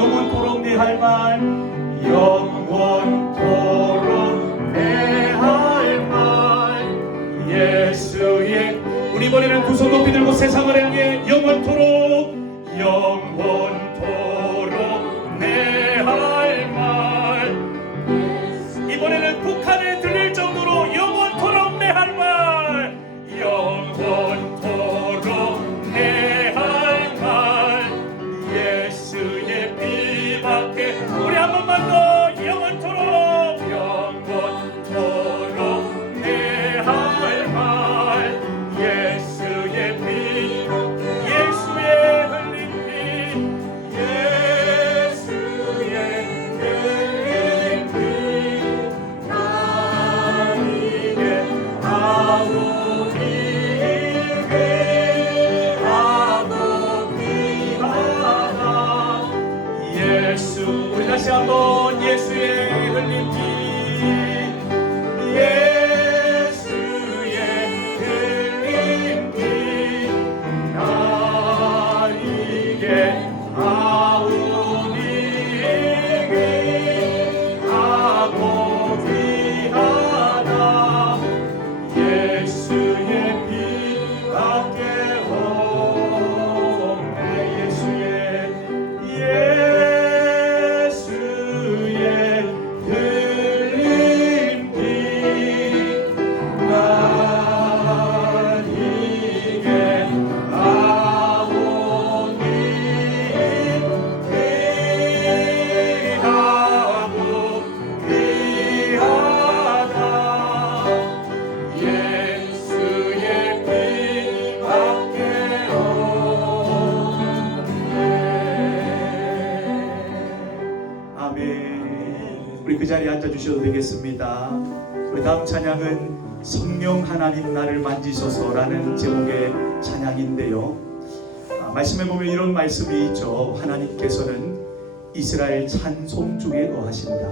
영원토록 내 할 말, 영원토록 내 할 말. 예수의, 우리 이번에는 두 손 높이 들고 세상을 향해 영원토록 영원토록 내 할 말. 이번에는 북한에 들릴 정도로 영원토록 내 할 말, 영원토록 내 할 말. 예수의 피 밖에 우리 한 번만 더 영원토록 영원토록 내 할 말. 예수의 피, 예수의 흘린 피, 예수의 흘린 피, 나에게 하고 귀하다. 예수, 우리 다시 한번 예수의 흘린 피, 예수의 흘린 피, 나에게 아우니에게 하고 귀하다. 예수의 피 밖에 없네. 예수의 흘린 피, 나에게 아오니 귀하고 귀하다. 예수의 피 밖에 없네. 아멘. 우리 그 자리에 앉아주셔도 되겠습니다. 우리 다음 찬양은 성령 하나님 나를 만지소서라는 제목의 찬양인데요, 말씀에 보면 이런 말씀이 있죠. 하나님께서는 이스라엘 찬송 중에 거하신다.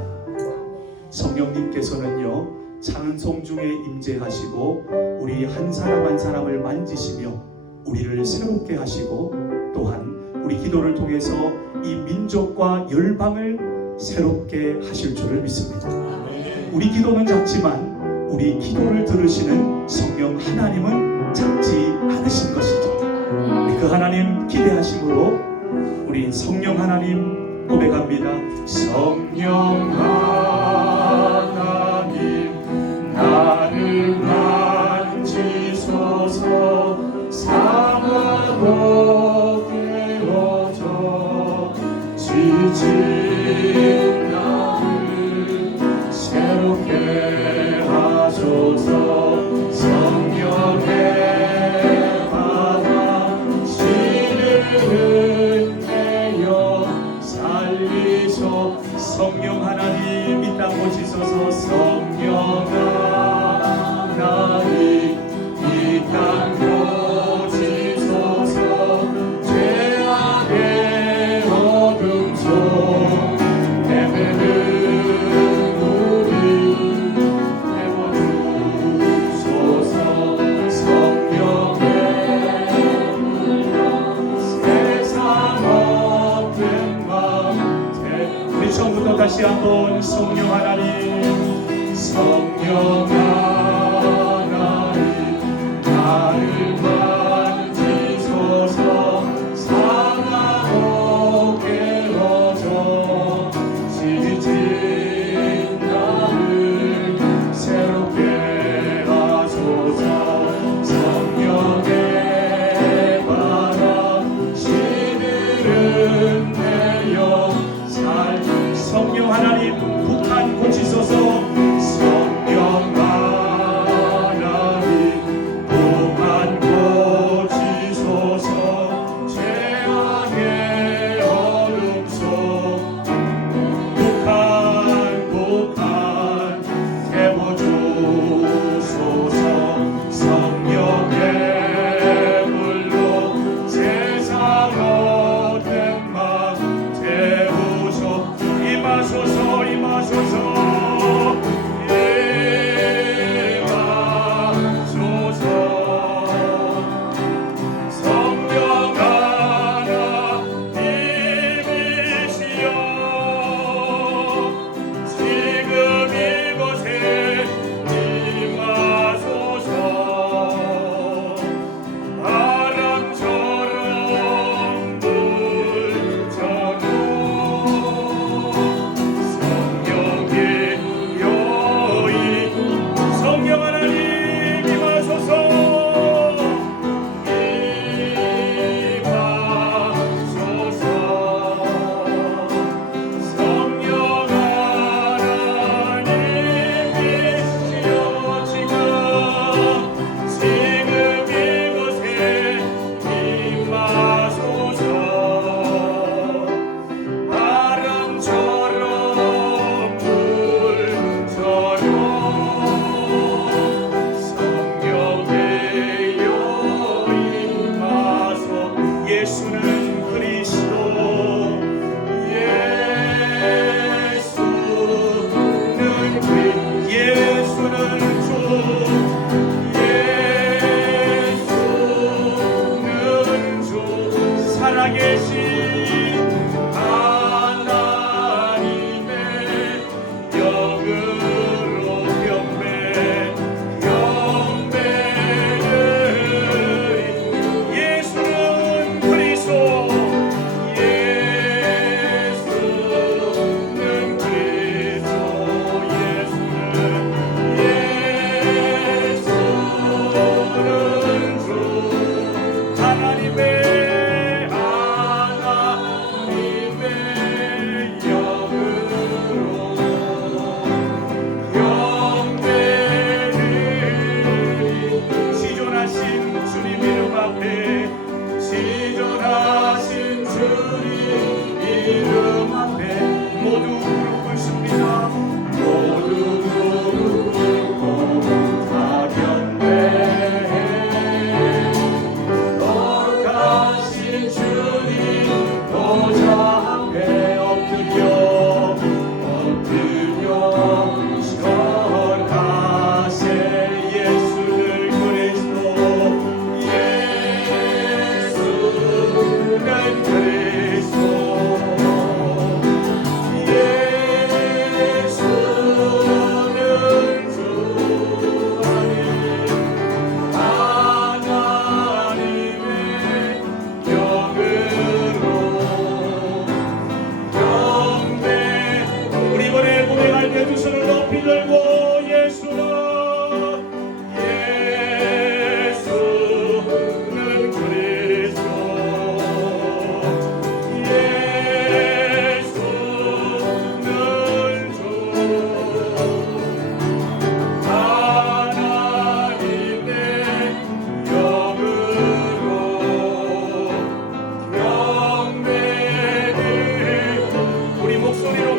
성령님께서는요, 찬송 중에 임재하시고 우리 한 사람 한 사람을 만지시며 우리를 새롭게 하시고, 또한 우리 기도를 통해서 이 민족과 열방을 새롭게 하실 줄을 믿습니다. 우리 기도는 작지만 우리 기도를 들으시는 성령 하나님은 작지 않으신 것이죠. 우리 그 하나님 기대하심으로 우리 성령 하나님 고백합니다. 성령 하나님 나를 만지소서. 사랑으로 깨워줘 지친 나를 새롭게 하소서. 성령의 바다 시를 내어 살리소. 성령 하나님 이 땅 오시소서. 성령 하나님 이 땅 오시소서. 죄악의 어둠 속 헤매는 우리 내어주소서. 성령의 물로 세상 없는 마음. 우리 처음부터 다시 한번 성령 하나님, 성령 하나님 나를 만지소서. 사랑으로 깨워줘 지친 나를 새롭게 하소서. 성령의 바람 시들은 내어 성령 하나님 북한 고치소서. 성령 하나님 북한 고치소서. 죄악의 어둠 속 북한 깨워주소서. 성령의 물로 세상 얻은 맘 태우소. 임하소서 임하소서 임하소서. 성령 하나님이시여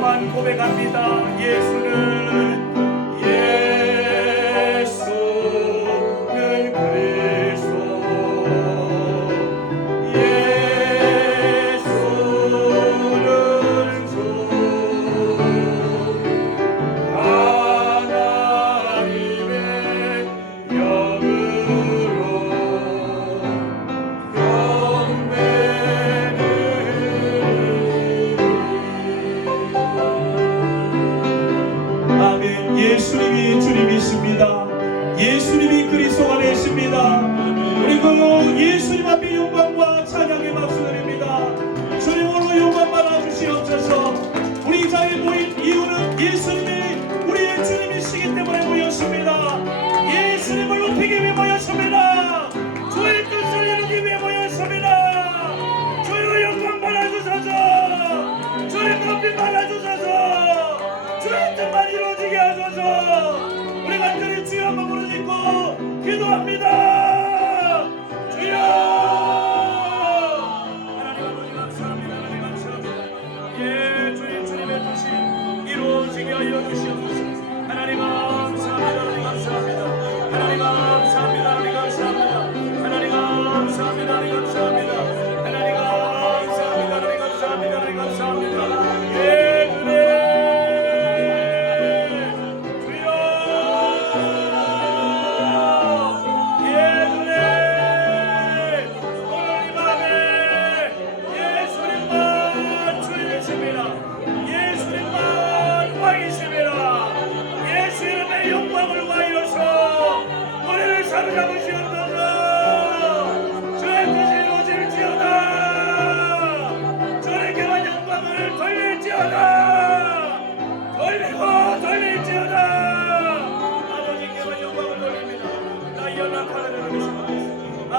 또한 고백합니다. 예수는 그리스도, 예수는 주, 하나님의 영으로 경배를. 아멘. 예수님이 주님이십니다. 예수님이 그리스도가 되십니다. 그리고 예수님 앞에 영광과 찬양의 박수 드립니다. 주님으로 영광 받아 주시옵소서. 우리 이 자리에 모인 이유는 예수님이 우리의 주님이시기 때문에 모였습니다. 예수님을 높이기 위해 모였습니다. 주의 뜻을 이루기 위해 모였습니다. 주의 영광 받아 주소서. 주의 높이 받아 주소서. 주의 뜻만 이루어지게 하소서. 우리 간절히 주여 한번 부르짖고 기도합니다. 주여. 하나님 아버지 감사합니다. 하나님 감사합니다. 예, 주님의 뜻이 이루어지게 하여 주시옵소서. 하나님 감사합니다. 하나님 감사합니다. 하나님 감사합니다. 하나님 감사합니다. 하나님 감사합니다. 하나님 감사합니다. 하나님 감사합니다. 하나님 감사합니다. 하나님 감사합니다. 예, 주님.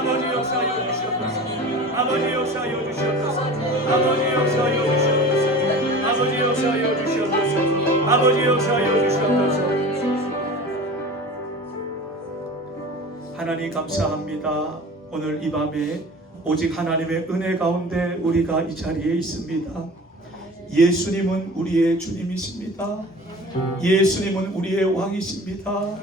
아버지 역사하여 주시옵소서. 아버지 역사하여 주시옵소서. 아버지 역사하여 주시옵소서. 아버지 역사하여 주시옵소서. 아버지 역사하여 주시옵소서. 하나님 감사합니다. 오늘 이 밤에 오직 하나님의 은혜 가운데 우리가 이 자리에 있습니다. 예수님은 우리의 주님이십니다. 예수님은 우리의 왕이십니다.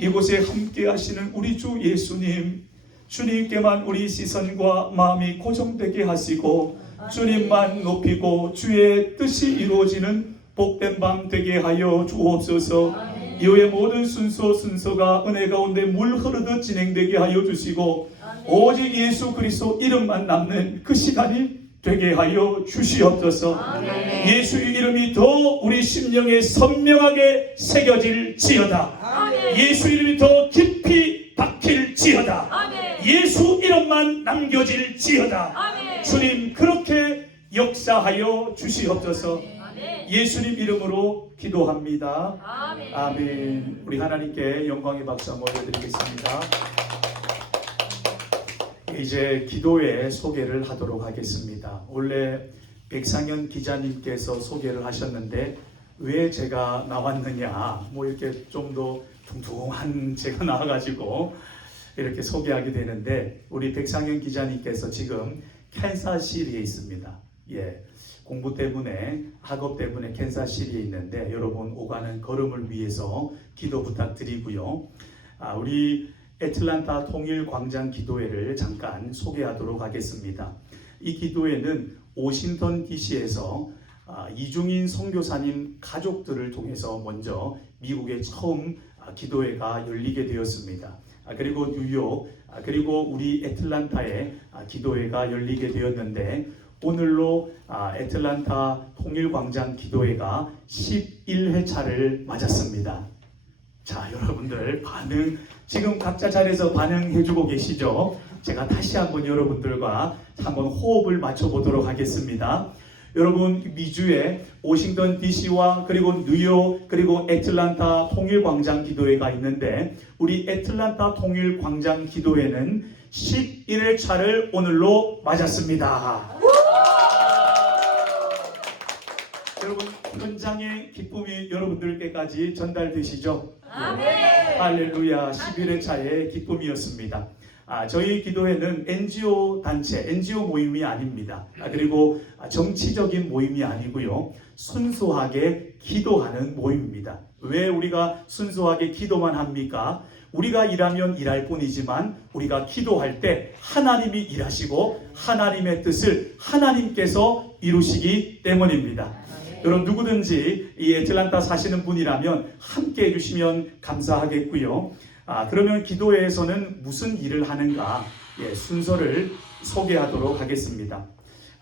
이곳에 함께 하시는 우리 주 예수님, 주님께만 우리 시선과 마음이 고정되게 하시고 주님만 높이고 주의 뜻이 이루어지는 복된 밤 되게 하여 주옵소서. 이후의 모든 순서가 은혜 가운데 물 흐르듯 진행되게 하여 주시고 오직 예수 그리스도 이름만 남는 그 시간이 되게 하여 주시옵소서. 아멘. 예수의 이름이 더 우리 심령에 선명하게 새겨질지어다. 아멘. 예수 이름이 더 깊이 박힐지어다. 아멘. 예수 이름만 남겨질지어다. 아멘. 주님 그렇게 역사하여 주시옵소서. 아멘. 예수님 이름으로 기도합니다. 아멘. 아멘. 우리 하나님께 영광의 박수 한번 올려드리겠습니다. 이제 기도의 소개를 하도록 하겠습니다. 원래 백상현 기자님께서 소개를 하셨는데 왜 제가 나왔느냐, 뭐 이렇게 좀 더 둥둥한 제가 나와가지고 이렇게 소개하게 되는데, 우리 백상현 기자님께서 지금 캔사시리에 있습니다. 예, 공부 때문에, 학업 때문에 캔사시리에 있는데 여러분 오가는 걸음을 위해서 기도 부탁드리고요. 우리 애틀란타 통일광장 기도회를 잠깐 소개하도록 하겠습니다. 이 기도회는 워싱턴 DC에서 이중인 선교사님 가족들을 통해서 먼저 미국에 처음 기도회가 열리게 되었습니다. 그리고 뉴욕, 그리고 우리 애틀란타에 기도회가 열리게 되었는데 오늘로 애틀란타 통일광장 기도회가 11회차를 맞았습니다. 자, 여러분들 반응 지금 각자 자리에서 반응해주고 계시죠? 제가 다시 한번 여러분들과 한번 호흡을 맞춰보도록 하겠습니다. 여러분, 미주에 워싱턴 DC와 그리고 뉴욕 그리고 애틀란타 통일광장 기도회가 있는데 우리 애틀란타 통일광장 기도회는 11회차를 오늘로 맞았습니다. 여러분, 현장의 기쁨이 여러분들께까지 전달되시죠? 아멘. 할렐루야. 11회차의 기쁨이었습니다. 저희 기도회는 NGO 단체, NGO 모임이 아닙니다. 그리고 정치적인 모임이 아니고요. 순수하게 기도하는 모임입니다. 왜 우리가 순수하게 기도만 합니까? 우리가 일하면 일할 뿐이지만 우리가 기도할 때 하나님이 일하시고 하나님의 뜻을 하나님께서 이루시기 때문입니다. 여러분 누구든지 이 애틀란타 사시는 분이라면 함께 해주시면 감사하겠고요. 그러면 기도회에서는 무슨 일을 하는가 순서를 소개하도록 하겠습니다.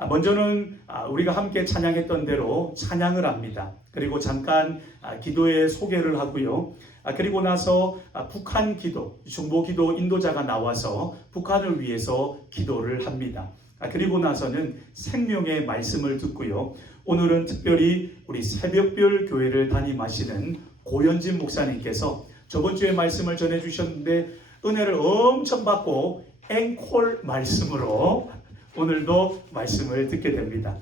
먼저는 우리가 함께 찬양했던 대로 찬양을 합니다. 그리고 잠깐 기도회 소개를 하고요. 그리고 나서 북한 기도, 중보 기도 인도자가 나와서 북한을 위해서 기도를 합니다. 그리고 나서는 생명의 말씀을 듣고요. 오늘은 특별히 우리 새벽별 교회를 담임하시는 고현진 목사님께서 저번 주에 말씀을 전해주셨는데 은혜를 엄청 받고 앵콜 말씀으로 오늘도 말씀을 듣게 됩니다.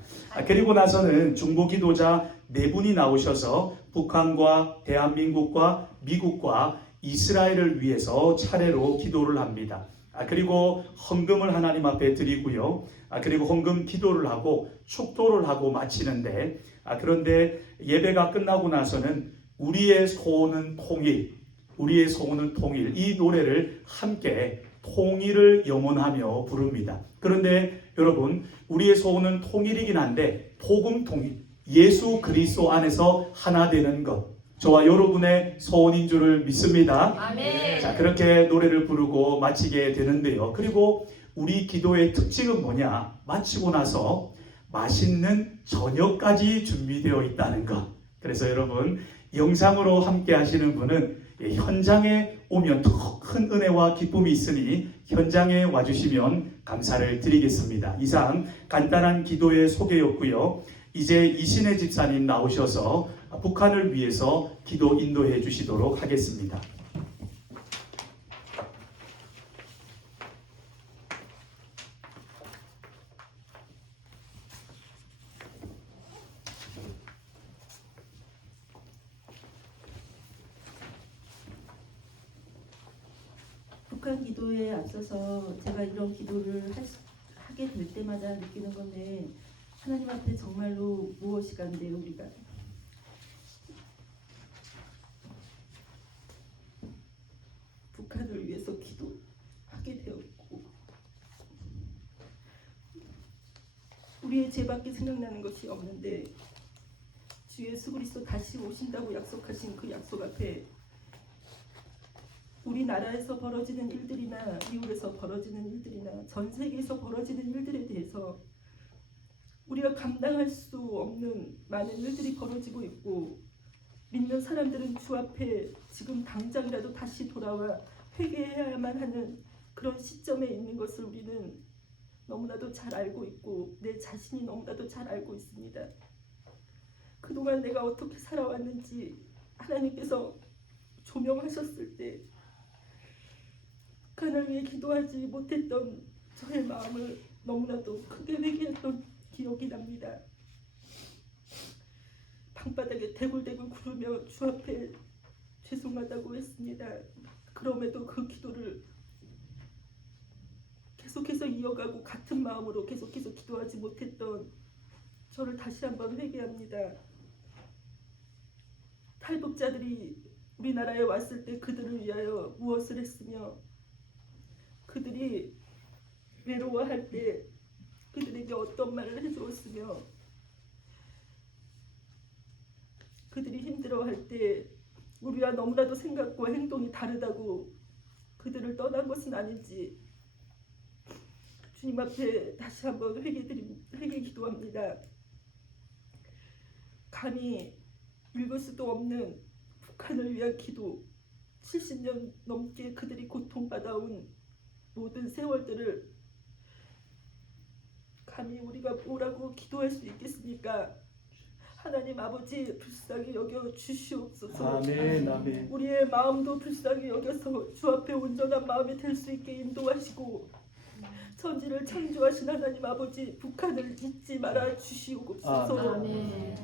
그리고 나서는 중보기도자 4분이 나오셔서 북한과 대한민국과 미국과 이스라엘을 위해서 차례로 기도를 합니다. 그리고 헌금을 하나님 앞에 드리고요. 그리고 헌금 기도를 하고 축도를 하고 마치는데 그런데 예배가 끝나고 나서는 우리의 소원은 통일, 우리의 소원은 통일, 이 노래를 함께 통일을 영원하며 부릅니다. 그런데 여러분 우리의 소원은 통일이긴 한데 복음 통일, 예수 그리스도 안에서 하나 되는 것, 저와 여러분의 소원인 줄을 믿습니다. 아멘. 자, 그렇게 노래를 부르고 마치게 되는데요. 그리고 우리 기도의 특징은 뭐냐? 마치고 나서 맛있는 저녁까지 준비되어 있다는 것. 그래서 여러분 영상으로 함께 하시는 분은 현장에 오면 더 큰 은혜와 기쁨이 있으니 현장에 와주시면 감사를 드리겠습니다. 이상 간단한 기도의 소개였고요. 이제 이신혜 집사님 나오셔서 북한을 위해서 기도 인도해 주시도록 하겠습니다. 북한 기도에 앞서서 제가 이런 기도를 하게 될 때마다 느끼는 건데 하나님 앞에 정말로 무엇이 간대요 우리가. 북한을 위해서 기도하게 되었고 우리의 죄밖에 생각나는 것이 없는데 주 예수 그리스도 다시 오신다고 약속하신 그 약속 앞에 우리나라에서 벌어지는 일들이나 미국에서 벌어지는 일들이나 전 세계에서 벌어지는 일들에 대해서 우리가 감당할 수 없는 많은 일들이 벌어지고 있고 믿는 사람들은 주 앞에 지금 당장이라도 다시 돌아와 회개해야만 하는 그런 시점에 있는 것을 우리는 너무나도 잘 알고 있고 내 자신이 너무나도 잘 알고 있습니다. 그동안 내가 어떻게 살아왔는지 하나님께서 조명하셨을 때 북한을 위해 기도하지 못했던 저의 마음을 너무나도 크게 회개했던 기억이 납니다. 방바닥에 대굴대굴 구르며 주 앞에 죄송하다고 했습니다. 그럼에도 그 기도를 계속해서 이어가고 같은 마음으로 계속해서 기도하지 못했던 저를 다시 한번 회개합니다. 탈북자들이 우리나라에 왔을 때 그들을 위하여 무엇을 했으며 그들이 외로워할 때 그들에게 어떤 말을 해주었으며 그들이 힘들어할 때 우리와 너무나도 생각과 행동이 다르다고 그들을 떠난 것은 아닌지 주님 앞에 다시 한번 회개 기도합니다. 감히 읽을 수도 없는 북한을 위한 기도, 70년 넘게 그들이 고통받아온 모든 세월들을 감히 우리가 뭐라고 기도할 수 있겠습니까? 하나님 아버지 불쌍히 여겨 주시옵소서. 아멘, 아멘. 우리의 마음도 불쌍히 여겨서 주 앞에 온전한 마음이 될 수 있게 인도하시고 천지를 창조하신 하나님 아버지 북한을 잊지 말아 주시옵소서. 아멘.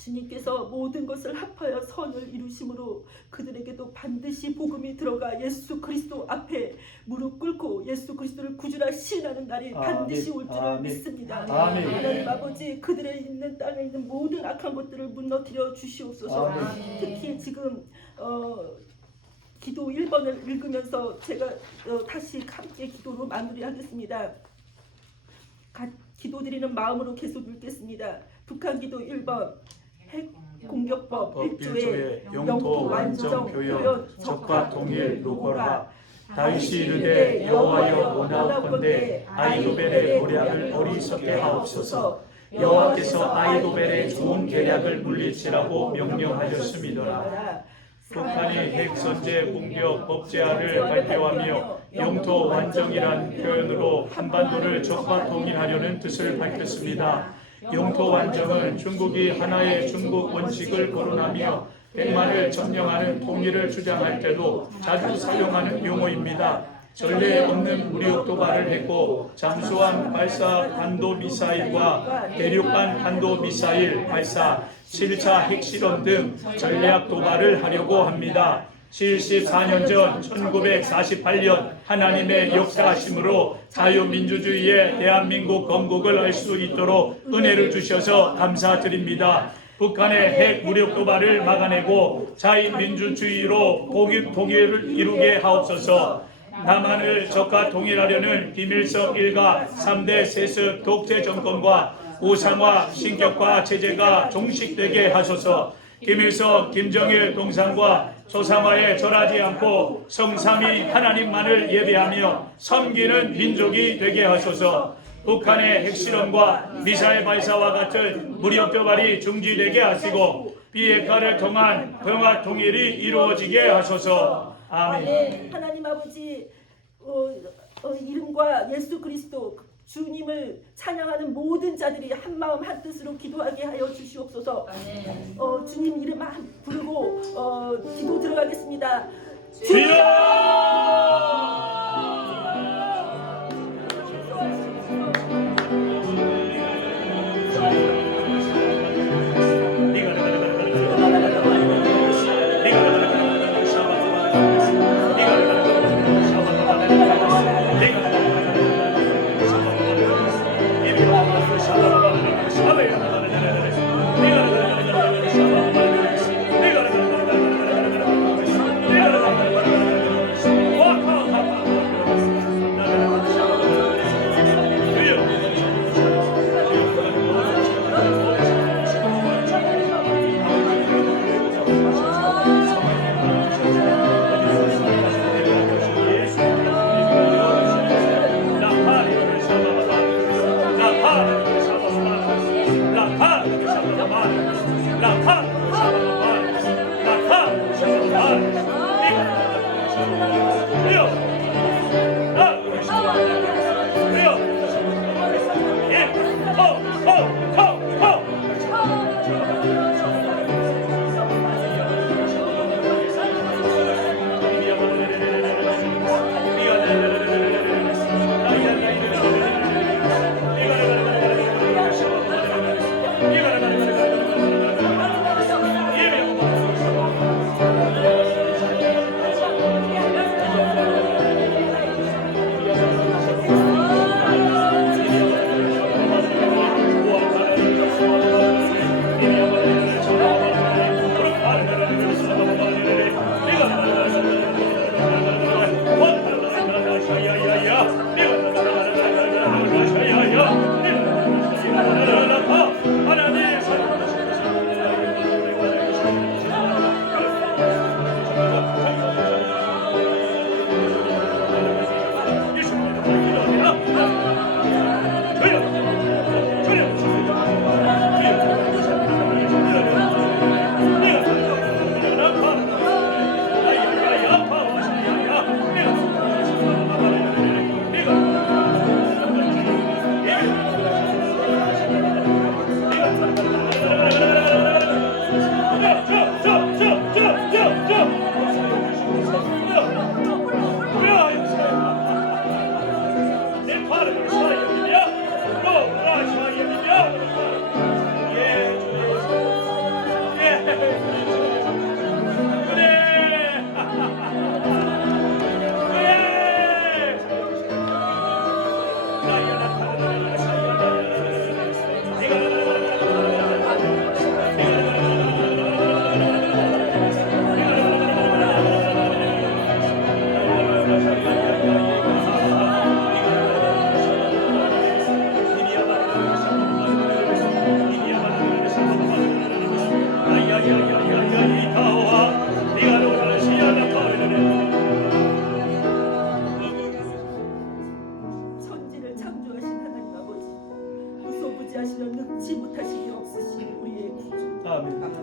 주님께서 모든 것을 합하여 선을 이루심으로 그들에게도 반드시 복음이 들어가 예수 그리스도 앞에 무릎 꿇고 예수 그리스도를 구주라 시인하는 날이 반드시 올 줄을 믿습니다. 하나님 아버지, 그들의 있는 땅에 있는 모든 악한 것들을 무너뜨려 주시옵소서. 특히 지금 기도 1번을 읽으면서 제가 다시 함께 기도로 마무리하겠습니다. 기도드리는 마음으로 계속 읽겠습니다. 북한 기도 1번 핵 공격법 1조의 영토 완전 표현 적과 통일 노고라. 다윗이 이르되 여호와여 원하옵건대 아이도벨의 도략을 어리석게 하옵소서. 여호와께서 아이도벨의 좋은 계략을 물리치라고 명령하셨음이더라. 북한이 핵 선제 공격 법제화를 발표하며 영토 완정이란 표현으로 한반도를 적과 통일하려는 뜻을 밝혔습니다. 영토 완정은 중국이 하나의 중국 원칙을 거론하며 백만을 점령하는 통일을 주장할 때도 자주 사용하는 용어입니다. 전례 없는 무력 도발을 했고 잠수함 발사 탄도미사일과 대륙간 탄도미사일 발사, 7차 핵실험 등 전략 도발을 하려고 합니다. 74년 전 1948년 하나님의 역사하심으로 자유민주주의의 대한민국 건국을 알 수 있도록 은혜를 주셔서 감사드립니다. 북한의 핵 무력 도발을 막아내고 자유민주주의로 통일을 이루게 하옵소서. 남한을 적과 통일하려는 김일성 일가 3대 세습 독재 정권과 우상화 신격화 체제가 종식되게 하소서. 김일성, 김정일 동상과 조상화에 절하지 않고 성삼위 하나님만을 예배하며 섬기는 민족이 되게 하소서. 북한의 핵실험과 미사일 발사와 같은 무력 도발이 중지되게 하시고 비핵화를 통한 평화 통일이 이루어지게 하소서. 아멘. 하나님 아버지, 이름과 예수 그리스도 주님을 찬양하는 모든 자들이 한 마음 한 뜻으로 기도하게 하여 주시옵소서. 주님 이름 부르고 기도 들어가겠습니다. 주여!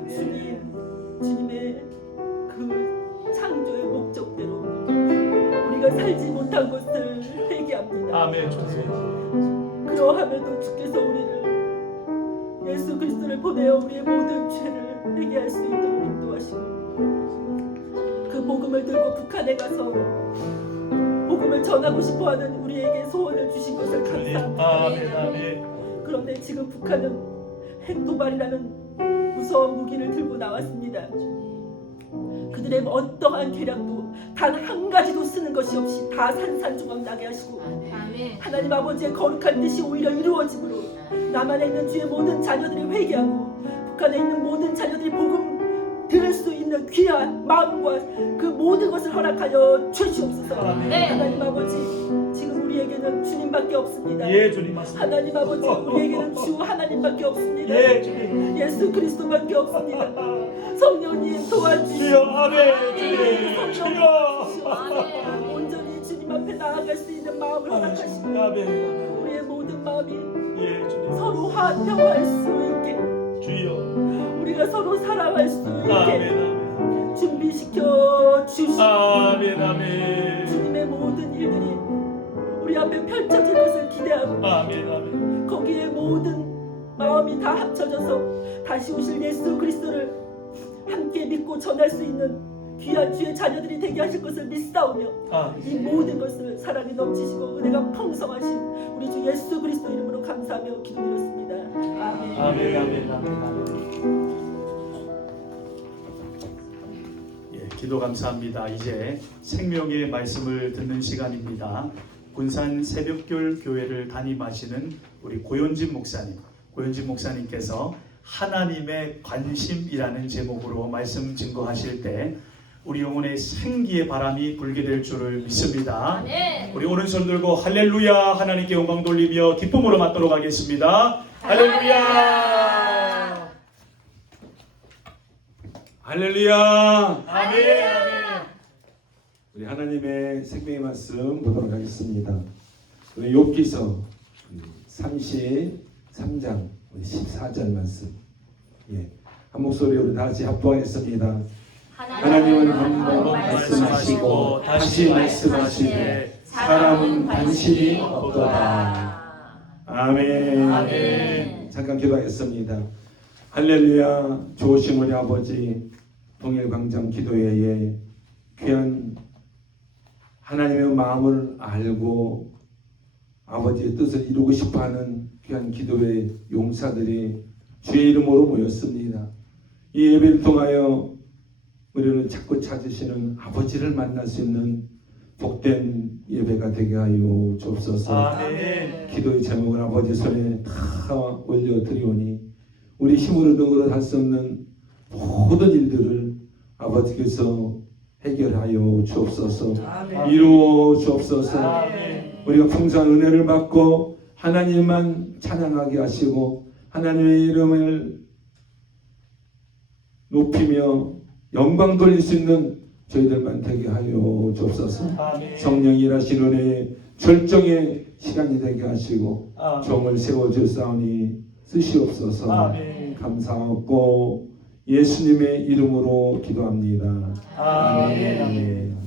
주님의 그 창조의 목적대로 우리가 살지 못한 것을 회개합니다. 아멘. 주님. 그러함에도 주께서 우리를 예수 그리스도를 보내어 우리의 모든 죄를 회개할 수 있도록 인도하시고 그 복음을 들고 북한에 가서 복음을 전하고 싶어하는 우리에게 소원을 주신 것을 감사합니다. 아멘. 아멘. 그런데 지금 북한은 핵도발이라는 무서운 무기를 들고 나왔습니다. 그들의 어떠한 계략도 단 한 가지도 쓰는 것이 없이 다 산산조각 나게 하시고 하나님 아버지의 거룩한 뜻이 오히려 이루어짐으로 남한에 있는 주의 모든 자녀들이 회개하고 북한에 있는 모든 자녀들이 복음 들을 수 있는 귀한 마음과 그 모든 것을 허락하여 주시옵소서. 하나님 아버지, 지금 우리에게는 주님밖에 없습니다. 예, 주님 맞습니다. 하나님 아버지, 우리에게는 주 하나님밖에 없습니다. 예, 주님. 예수 그리스도밖에 없습니다. 성령님 도와주시오. 주여, 아멘. 주님. 주여. 온전히 주님 앞에 나아갈 수 있는 마음을 허락하시고 아멘. 우리의 모든 마음이 예, 주님. 서로 화평할 수 있게 주여. 우리가 서로 사랑할 수 있게 아멘. 아멘. 준비시켜 주시고 아멘. 아멘. 주님의 모든 일들이 우리 앞에 펼쳐질 것을 기대하고 아멘. 아멘. 거기에 모든 마음이 다 합쳐져서 다시 오실 예수 그리스도를 함께 믿고 전할 수 있는 귀한 주의 자녀들이 되게 하실 것을 믿사오며 이 모든 것을 사랑이 넘치시고 은혜가 풍성하신 우리 주 예수 그리스도 이름으로 감사하며 기도드렸습니다. 아멘. 아멘. 아멘. 아멘. 예, 기도 감사합니다. 이제 생명의 말씀을 듣는 시간입니다. 군산 새벽별 교회를 담임하시는 우리 고현진 목사님께서 하나님의 관심이라는 제목으로 말씀 증거하실 때 우리 영혼의 생기의 바람이 불게 될 줄을 믿습니다. 우리 오른손 들고 할렐루야 하나님께 영광 돌리며 기쁨으로 맞도록 하겠습니다. 할렐루야. 할렐루야. 아멘. 우리 하나님의 생명의 말씀 보도록 하겠습니다. 우리 욥기서 33장 14절 말씀. 예, 한 목소리 우리 다 같이 합독하겠습니다. 하나님은 한 번 말씀하시고 다시 말씀하시되 사람은 관심이 없도다. 아멘. 아멘. 잠깐 기도하겠습니다. 할렐루야. 좋으신 우리 아버지 동일광장 기도회에 귀한 하나님의 마음을 알고 아버지의 뜻을 이루고 싶어하는 귀한 기도회 용사들이 주의 이름으로 모였습니다. 이 예배를 통하여 우리는 자꾸 찾으시는 아버지를 만날 수 있는 복된 예배가 되게 하여 주옵소서. 아멘. 기도의 제목을 아버지 손에 다 올려드리오니 우리 힘으로 능으로 할 수 없는 모든 일들을 아버지께서 해결하여 주옵소서. 이루어 주옵소서. 아멘. 우리가 풍성한 은혜를 받고 하나님만 찬양하게 하시고 하나님의 이름을 높이며 영광 돌릴 수 있는 저희들만 되게 하여 주옵소서. 아멘. 성령이 일하신 은혜의 절정의 시간이 되게 하시고 아멘. 종을 세워주사오니 쓰시옵소서. 아멘. 감사하고 예수님의 이름으로 기도합니다. 아멘. 아멘.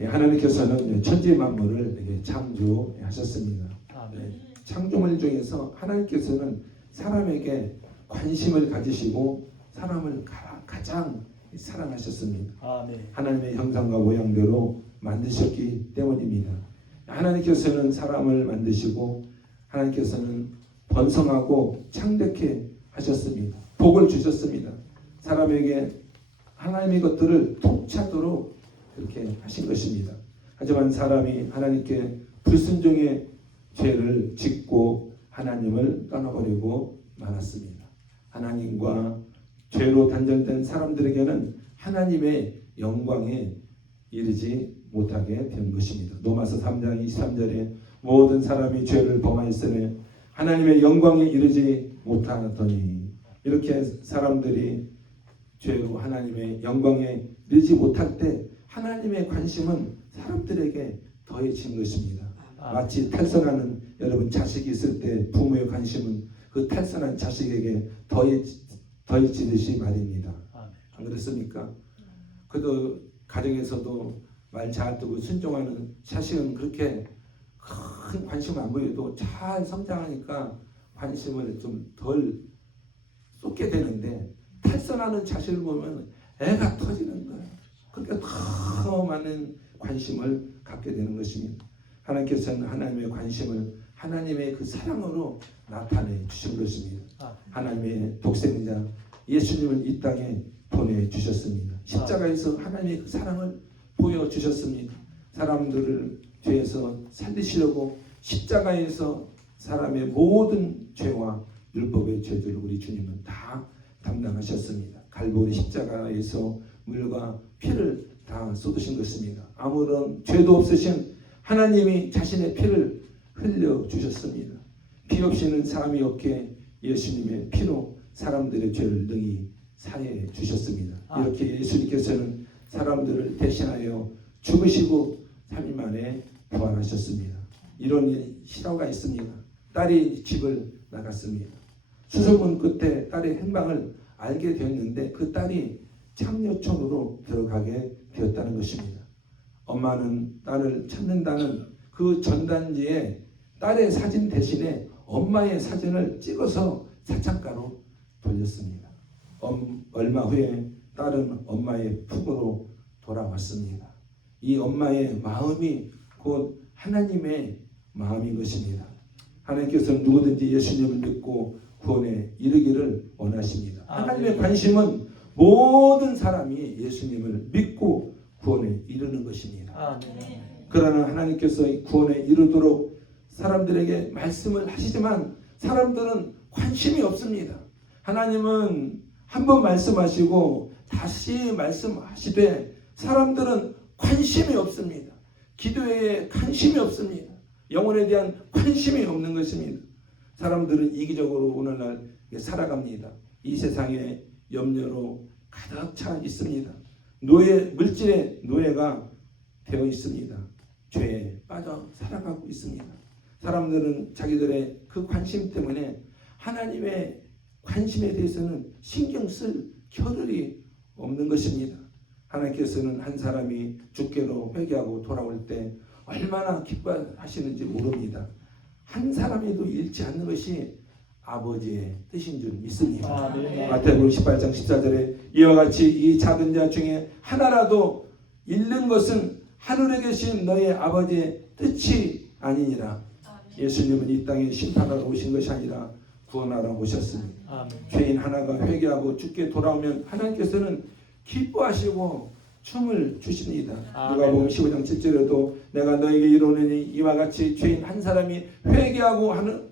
예, 하나님께서는 천지 만물을 이렇게 창조하셨습니다. 아멘. 창조물 중에서 하나님께서는 사람에게 관심을 가지시고 사람을 가장 사랑하셨습니다. 아멘. 하나님의 형상과 모양대로 만드셨기 때문입니다. 하나님께서는 사람을 만드시고 하나님께서는 번성하고 창대케 하셨습니다. 복을 주셨습니다. 사람에게 하나님의 것들을 통치하도록 그렇게 하신 것입니다. 하지만 사람이 하나님께 불순종의 죄를 짓고 하나님을 떠나버리고 말았습니다. 하나님과 죄로 단절된 사람들에게는 하나님의 영광에 이르지 못하게 된 것입니다. 로마서 3장 23절에 모든 사람이 죄를 범하였으니 하나님의 영광에 이르지 못하더니 이렇게 사람들이 죄로 하나님의 영광에 이르지 못할 때 하나님의 관심은 사람들에게 더해진 것입니다. 마치 탈선하는 여러분 자식이 있을 때 부모의 관심은 그 탈선한 자식에게 더해지듯이 말입니다. 아멘. 안 그렇습니까? 그래도 가정에서도 말 잘 듣고 순종하는 자식은 그렇게 큰 관심 안 보여도 잘 성장하니까 관심을 좀 덜 쏟게 되는데, 탈선하는 자식을 보면 애가 터지는 거예요. 그러니까 더 많은 관심을 갖게 되는 것입니다. 하나님께서는 하나님의 관심을 하나님의 그 사랑으로 나타내 주신 것입니다. 하나님의 독생자 예수님을 이 땅에 보내주셨습니다. 십자가에서 하나님의 그 사랑을 보여주셨습니다. 사람들을 죄에서 살리시려고 십자가에서 사람의 모든 죄와 율법의 죄들을 우리 주님은 다 담당하셨습니다. 갈보리 십자가에서 물과 피를 다 쏟으신 것입니다. 아무런 죄도 없으신 하나님이 자신의 피를 흘려주셨습니다. 피 없이는 사람이 없게 예수님의 피로 사람들의 죄를 능히 사해 주셨습니다. 이렇게 예수님께서는 사람들을 대신하여 죽으시고 3일 만에 부활하셨습니다. 이런 실화가 있습니다. 딸이 집을 나갔습니다. 수소문 끝에 딸의 행방을 알게 되었는데 그 딸이 창녀촌으로 들어가게 되었다는 것입니다. 엄마는 딸을 찾는다는 그 전단지에 딸의 사진 대신에 엄마의 사진을 찍어서 사창가로 돌렸습니다. 얼마 후에 딸은 엄마의 품으로 돌아왔습니다. 이 엄마의 마음이 곧 하나님의 마음인 것입니다. 하나님께서는 누구든지 예수님을 믿고 구원에 이르기를 원하십니다. 하나님의 관심은 모든 사람이 예수님을 믿고 구원에 이르는 것입니다. 그러나 하나님께서 구원에 이르도록 사람들에게 말씀을 하시지만 사람들은 관심이 없습니다. 하나님은 한 번 말씀하시고 다시 말씀하시되 사람들은 관심이 없습니다. 기도에 관심이 없습니다. 영혼에 대한 관심이 없는 것입니다. 사람들은 이기적으로 오늘날 살아갑니다. 이 세상에 염려로 가득 차 있습니다. 물질의 노예가 되어 있습니다. 죄에 빠져 살아가고 있습니다. 사람들은 자기들의 그 관심 때문에 하나님의 관심에 대해서는 신경 쓸 겨를이 없는 것입니다. 하나님께서는 한 사람이 주께로 회개하고 돌아올 때 얼마나 기뻐하시는지 모릅니다. 한 사람에도 잃지 않는 것이 아버지의 뜻인 줄 믿습니다. 마태복음 18장 14절에 이와 같이 이 작은 자 중에 하나라도 잃는 것은 하늘에 계신 너의 아버지의 뜻이 아니니라. 예수님은 이 땅에 심판하러 오신 것이 아니라 구원하러 오셨습니다. 죄인 하나가 회개하고 주께 돌아오면 하나님께서는 기뻐하시고 춤을 주십니다. 누가복음 15장 7절에도 내가 너에게 이르노니 이와 같이 죄인 한 사람이 회개하면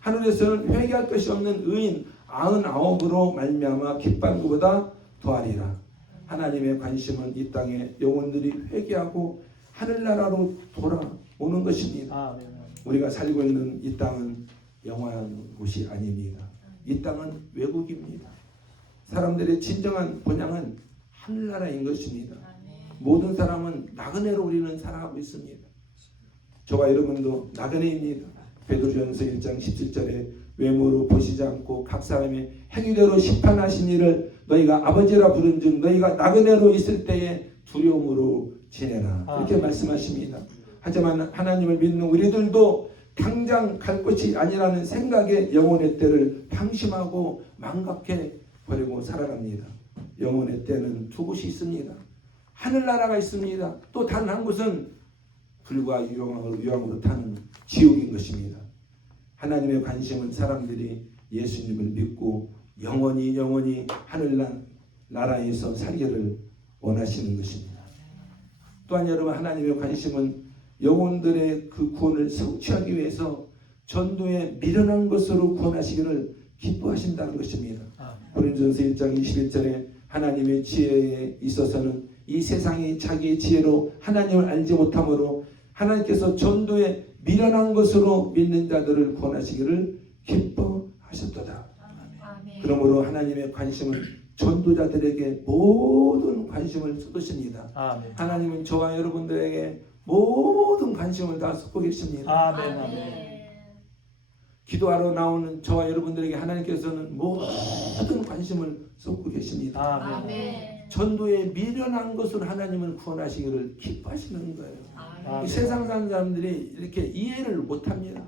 하늘에서는 회개할 것이 없는 의인 99으로 말미암아 기뻐하는 것보다 더하리라. 하나님의 관심은 이 땅에 영혼들이 회개하고 하늘나라로 돌아오는 것입니다. 우리가 살고 있는 이 땅은 영원한 곳이 아닙니다. 이 땅은 외국입니다. 사람들의 진정한 본향은 하늘나라인 것입니다. 모든 사람은 나그네로 우리는 살아가고 있습니다. 저와 여러분도 나그네입니다. 베드로전서 1장 17절에 외모로 보시지 않고 각 사람의 행위대로 심판하신 이를 너희가 아버지라 부른즉 너희가 나그네로 있을 때에 두려움으로 지내라. 이렇게 말씀하십니다. 하지만 하나님을 믿는 우리들도 당장 갈 곳이 아니라는 생각에 영혼의 때를 방심하고 망각해 버리고 살아갑니다. 영혼의 때는 두 곳이 있습니다. 하늘나라가 있습니다. 또 다른 한 곳은 불과 유황으로 타는 지옥인 것입니다. 하나님의 관심은 사람들이 예수님을 믿고 영원히 하늘나라에서 살기를 원하시는 것입니다. 또한 여러분, 하나님의 관심은 영혼들의 그 구원을 성취하기 위해서 전도에 미련한 것으로 구원하시기를 기뻐하신다는 것입니다. 고린도전서 1장 21절에 하나님의 지혜에 있어서는 이 세상이 자기의 지혜로 하나님을 알지 못하므로 하나님께서 전도에 미련한 것으로 믿는 자들을 구원하시기를 기뻐하셨도다. 그러므로 하나님의 관심은 전도자들에게 모든 관심을 쏟으십니다. 하나님은 저와 여러분들에게 모든 관심을 다 쏟고 계십니다. 기도하러 나오는 저와 여러분들에게 하나님께서는 모든 관심을 쏟고 계십니다. 아멘. 전도에 미련한 것으로 하나님은 구원하시기를 기뻐하시는 거예요. 이 세상 사는 사람들이 이렇게 이해를 못합니다.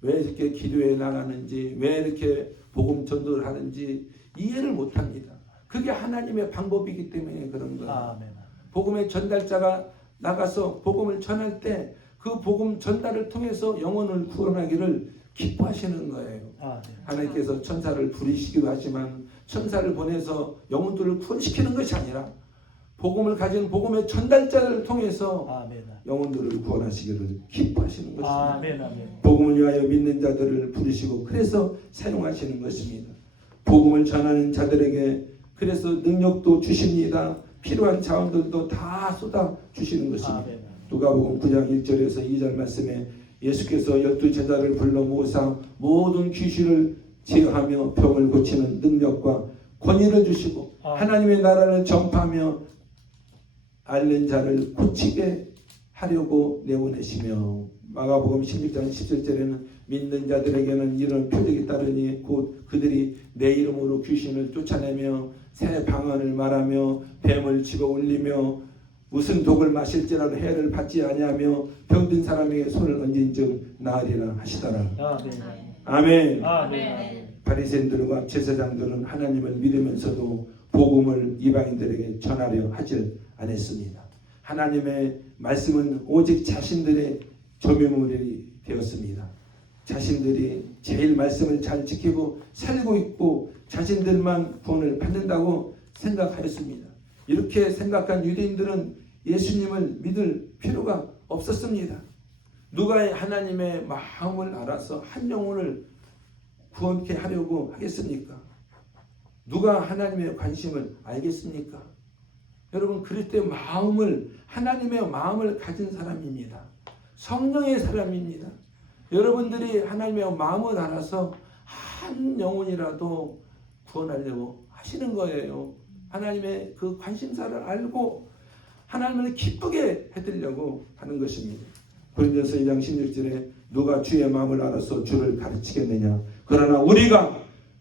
왜 이렇게 기도에 나가는지, 왜 이렇게 복음 전도를 하는지 이해를 못합니다. 그게 하나님의 방법이기 때문에 그런 거예요. 아멘. 복음의 전달자가 나가서 복음을 전할 때 그 복음 전달을 통해서 영혼을 구원하기를 기뻐하시는 거예요. 아멘. 하나님께서 천사를 부리시기도 하지만 천사를 보내서 영혼들을 구원시키는 것이 아니라 복음을 가진 복음의 전달자를 통해서 아멘. 영혼들을 구원하시기를 기뻐하시는 것입니다. 아멘. 아멘. 복음을 위하여 믿는 자들을 부르시고 그래서 사용하시는 것입니다. 복음을 전하는 자들에게 그래서 능력도 주십니다. 필요한 자원들도 다 쏟아 주시는 것입니다. 아멘. 누가복음 9장 1절에서 2절 말씀에 예수께서 12 제자를 불러 모으사 모든 귀신을 제어하며 병을 고치는 능력과 권위를 주시고 하나님의 나라를 전파하며 앓는 자를 고치게 하려고 내보내시며 마가복음 16장 17절에는 믿는 자들에게는 이런 표적이 따르니 곧 그들이 내 이름으로 귀신을 쫓아내며 새 방언을 말하며 뱀을 집어 올리며 무슨 독을 마실지라도 해를 받지 아니하며 병든 사람에게 손을 얹은즉 나으리라 하시더라. 아멘. 아멘. 아멘. 바리새인들과 제사장들은 하나님을 믿으면서도 복음을 이방인들에게 전하려 하질 않았습니다. 하나님의 말씀은 오직 자신들의 점유물이 되었습니다. 자신들이 제일 말씀을 잘 지키고 살고 있고 자신들만 구원을 받는다고 생각하였습니다. 이렇게 생각한 유대인들은 예수님을 믿을 필요가 없었습니다. 누가 하나님의 마음을 알아서 한 영혼을 구원케 하려고 하겠습니까? 누가 하나님의 관심을 알겠습니까? 여러분 그리스도의 마음을 하나님의 마음을 가진 사람입니다. 성령의 사람입니다. 여러분들이 하나님의 마음을 알아서 한 영혼이라도 구원하려고 하시는 거예요. 하나님의 그 관심사를 알고 하나님을 기쁘게 해드리려고 하는 것입니다. 고린도서 2장 16절에 누가 주의 마음을 알아서 주를 가르치겠느냐. 그러나 우리가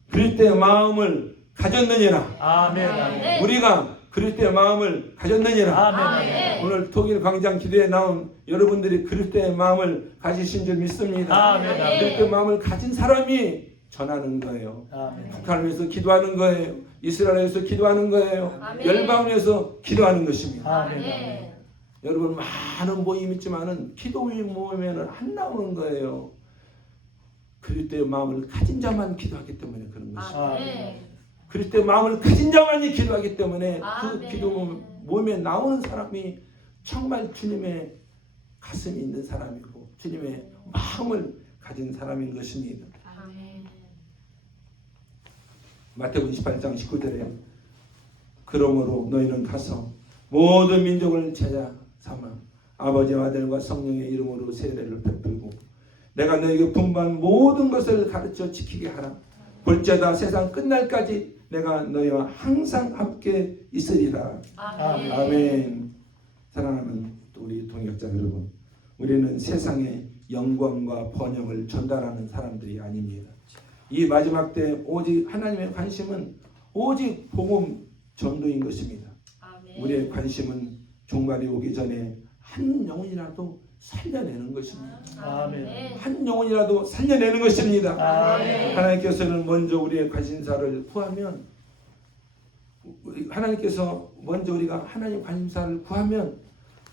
그리스도의 마음을 가졌느니라. 아멘. 아멘. 우리가 그리스도의 마음을 가졌느니라. 아멘. 오늘 통일 광장 기도에 나온 여러분들이 그리스도의 마음을 가지신 줄 믿습니다. 아멘. 그리스도의 마음을 가진 사람이 전하는 거예요. 아멘. 북한을 위해서 기도하는 거예요. 이스라엘을 위해서 기도하는 거예요. 아멘. 열방을 위해서 기도하는 것입니다. 아멘. 여러분 많은 모임이 있지만은 기도 모임에는 안 나오는 거예요. 그리스도의 마음을 가진 자만 기도하기 때문에 그런 것입니다. 아멘. 그리스도의 마음을 가진 자만이 기도하기 때문에 그 아멘. 기도 모임에 나오는 사람이 정말 주님의 가슴이 있는 사람이고 주님의 마음을 가진 사람인 것입니다. 아멘. 마태복음 28장 19절에 그러므로 너희는 가서 모든 민족을 제자 삼아 아버지와 아들과 성령의 이름으로 세례를 베풀고 내가 너희에게 분부한 모든 것을 가르쳐 지키게 하라. 볼지어다 세상 끝날까지 내가 너희와 항상 함께 있으리라. 아멘. 아멘. 사랑하는 우리 동역자 여러분, 우리는 세상에 영광과 번영을 전달하는 사람들이 아닙니다. 이 마지막 때 오직 하나님의 관심은 오직 복음 전도인 것입니다. 아멘. 우리의 관심은 종말이 오기 전에 한 영혼이라도 살려내는 것입니다. 아멘. 한 영혼이라도 살려내는 것입니다. 아멘. 하나님께서는 먼저 우리의 관심사를 구하면 하나님께서 먼저 우리가 하나님 관심사를 구하면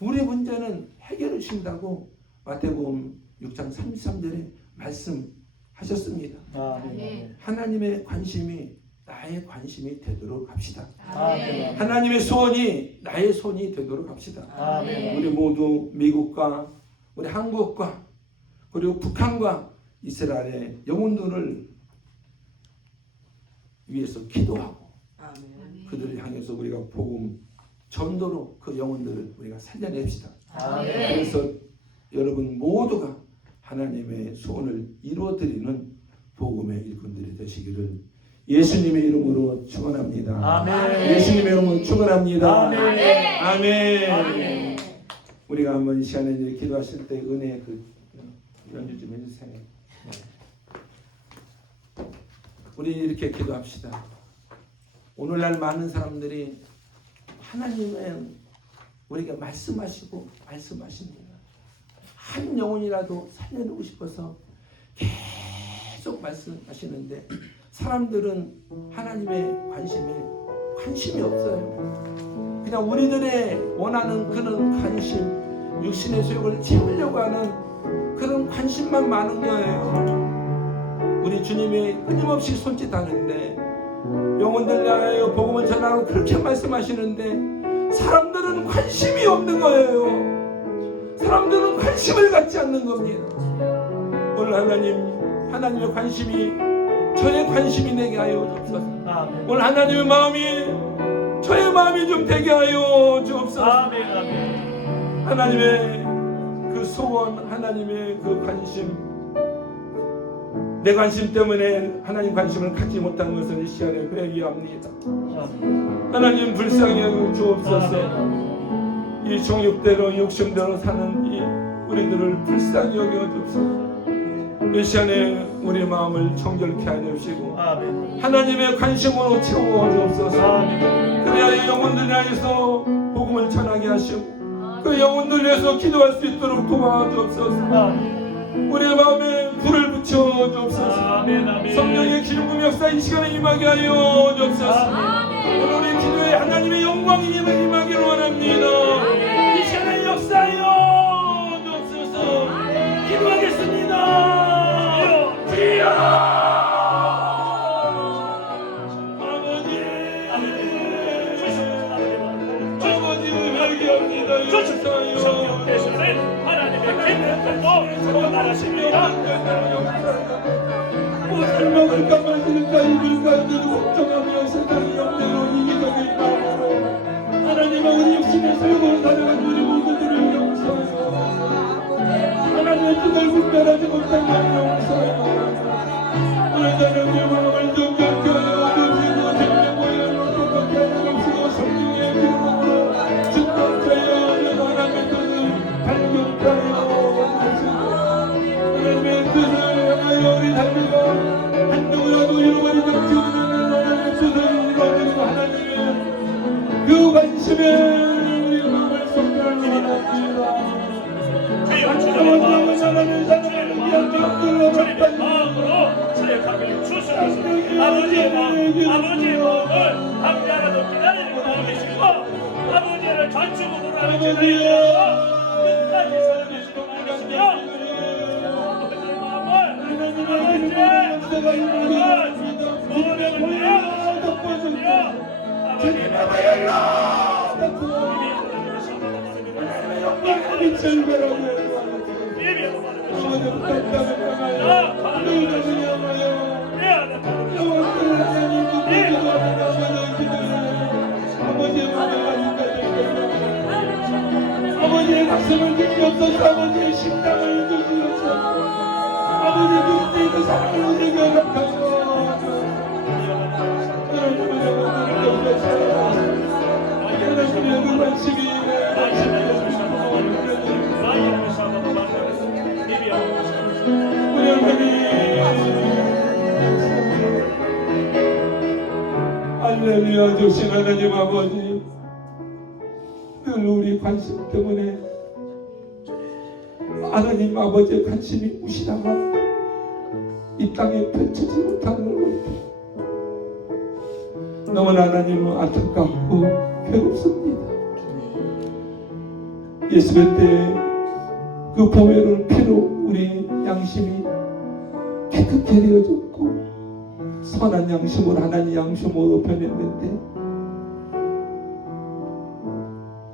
우리 문제는 해결해 주신다고 마태복음 6장 33절에 말씀하셨습니다. 아멘. 하나님의 관심이 나의 관심이 되도록 합시다. 아멘. 하나님의 소원이 나의 소원이 되도록 합시다. 아멘. 우리 모두 미국과 우리 한국과 그리고 북한과 이스라엘의 영혼들을 위해서 기도하고 그들을 향해서 우리가 복음 전도로 그 영혼들을 우리가 살려냅시다. 아멘. 그래서 여러분 모두가 하나님의 소원을 이루어드리는 복음의 일꾼들이 되시기를 예수님의 이름으로 축원합니다. 아멘. 예수님의 이름으로 축원합니다. 아멘. 아멘. 아멘. 우리가 한번 이 시간에 이제 기도하실 때 은혜 그 연주 좀 해주세요. 네. 우리 이렇게 기도합시다. 오늘날 많은 사람들이 하나님은 우리에게 말씀하시고 말씀하십니다. 한 영혼이라도 살려내고 싶어서 계속 말씀하시는데 사람들은 하나님의 관심이 없어요. 그냥 우리들의 원하는 그런 관심, 육신의 소욕을 채우려고 하는 그런 관심만 많은 거예요. 우리 주님이 끊임없이 손짓하는데 영혼들 향하여 복음을 전하라고 그렇게 말씀하시는데 사람들은 관심이 없는 거예요. 사람들은 관심을 갖지 않는 겁니다. 오늘 하나님의 관심이 저의 관심이 되게 하여 주옵소서. 오늘 하나님의 마음이 저의 마음이 좀 되게 하여 주옵소서. 하나님의 그 소원, 하나님의 그 관심, 내 관심 때문에 하나님 관심을 갖지 못한 것을 이 시간에 회개합니다. 하나님 불쌍히 여겨 주옵소서. 이 정욕대로 욕심대로 사는 이 우리들을 불쌍히 여겨 주옵소서. 이 시간에 우리 마음을 정결케 하여 주시고 하나님의 관심으로 채워 주옵소서. 그래야 영혼들 향해서 복음을 전하게 하시고 그 영혼들 위해서 기도할 수 있도록 도와주옵소서. 우리의 마음에 불을 붙여 주옵소서. 성령의 기름 역사 이 시간에 임하게 하여 주옵소서. 오늘 우리 기도에 하나님의 영광이 임하기를 원합니다. 이 시간에 역사하여 주옵소서. 기도하겠습니다. 주여 아버지 회개합니다. 역사하여 무엇을 먹을까 마실까 입을까 늘 걱정하며 세상의 영대로 이기적인 마음으로 하나님은 우리 육신의 소욕을 사랑한 우리 모두들을 용서하여 하나님의 뜻을 분별하지 못한 나를 용서하여 오늘 저녁 우리의 마음을 정결케 하여 주시고 주님의 모양으로 똑같게 하여 주시고 성령의 기름으로 충만하여 하나님의 뜻을 발견케 하여 주시고 하나님의 뜻을 향하여 우리 삶과 한 누구라도 잃어버리지 않게 우리는 하나님의 뜻을 이루어드리고 하나님의 그 관심에 우리의 마음을 쏟아내는 원합니다. 하나님은 하나님의 사랑을 위한 마음으로 사역하기를 주시옵소서. 아버지의 마음을 함께 하나도 기다리고 나오시고 아버지를 전축으로 하는 끝까지 사랑하시고 나오시며 아버지의 마음을 노력을 내어 덮어주며 아버지의 빛을 베라고 아버지의 가슴을 주시옵소서. 아버지의 심장을 주시옵소서. 아버지의 눈빛 그 사랑을 우리에게 허락하소서. 하나님의 그 관심이 우리 할렐루야. 주신 하나님 아버지 늘 우리 관심 때문에 하나님 아버지의 관심이 무시당하 이 땅에 펼치지 못하는 것 너무나 하나님은 안타깝고 괴롭습니다. 예수의 때 그 보혈을 피로 우리 양심이 깨끗게 되어졌고 선한 양심으로 하나님 양심으로 변했는데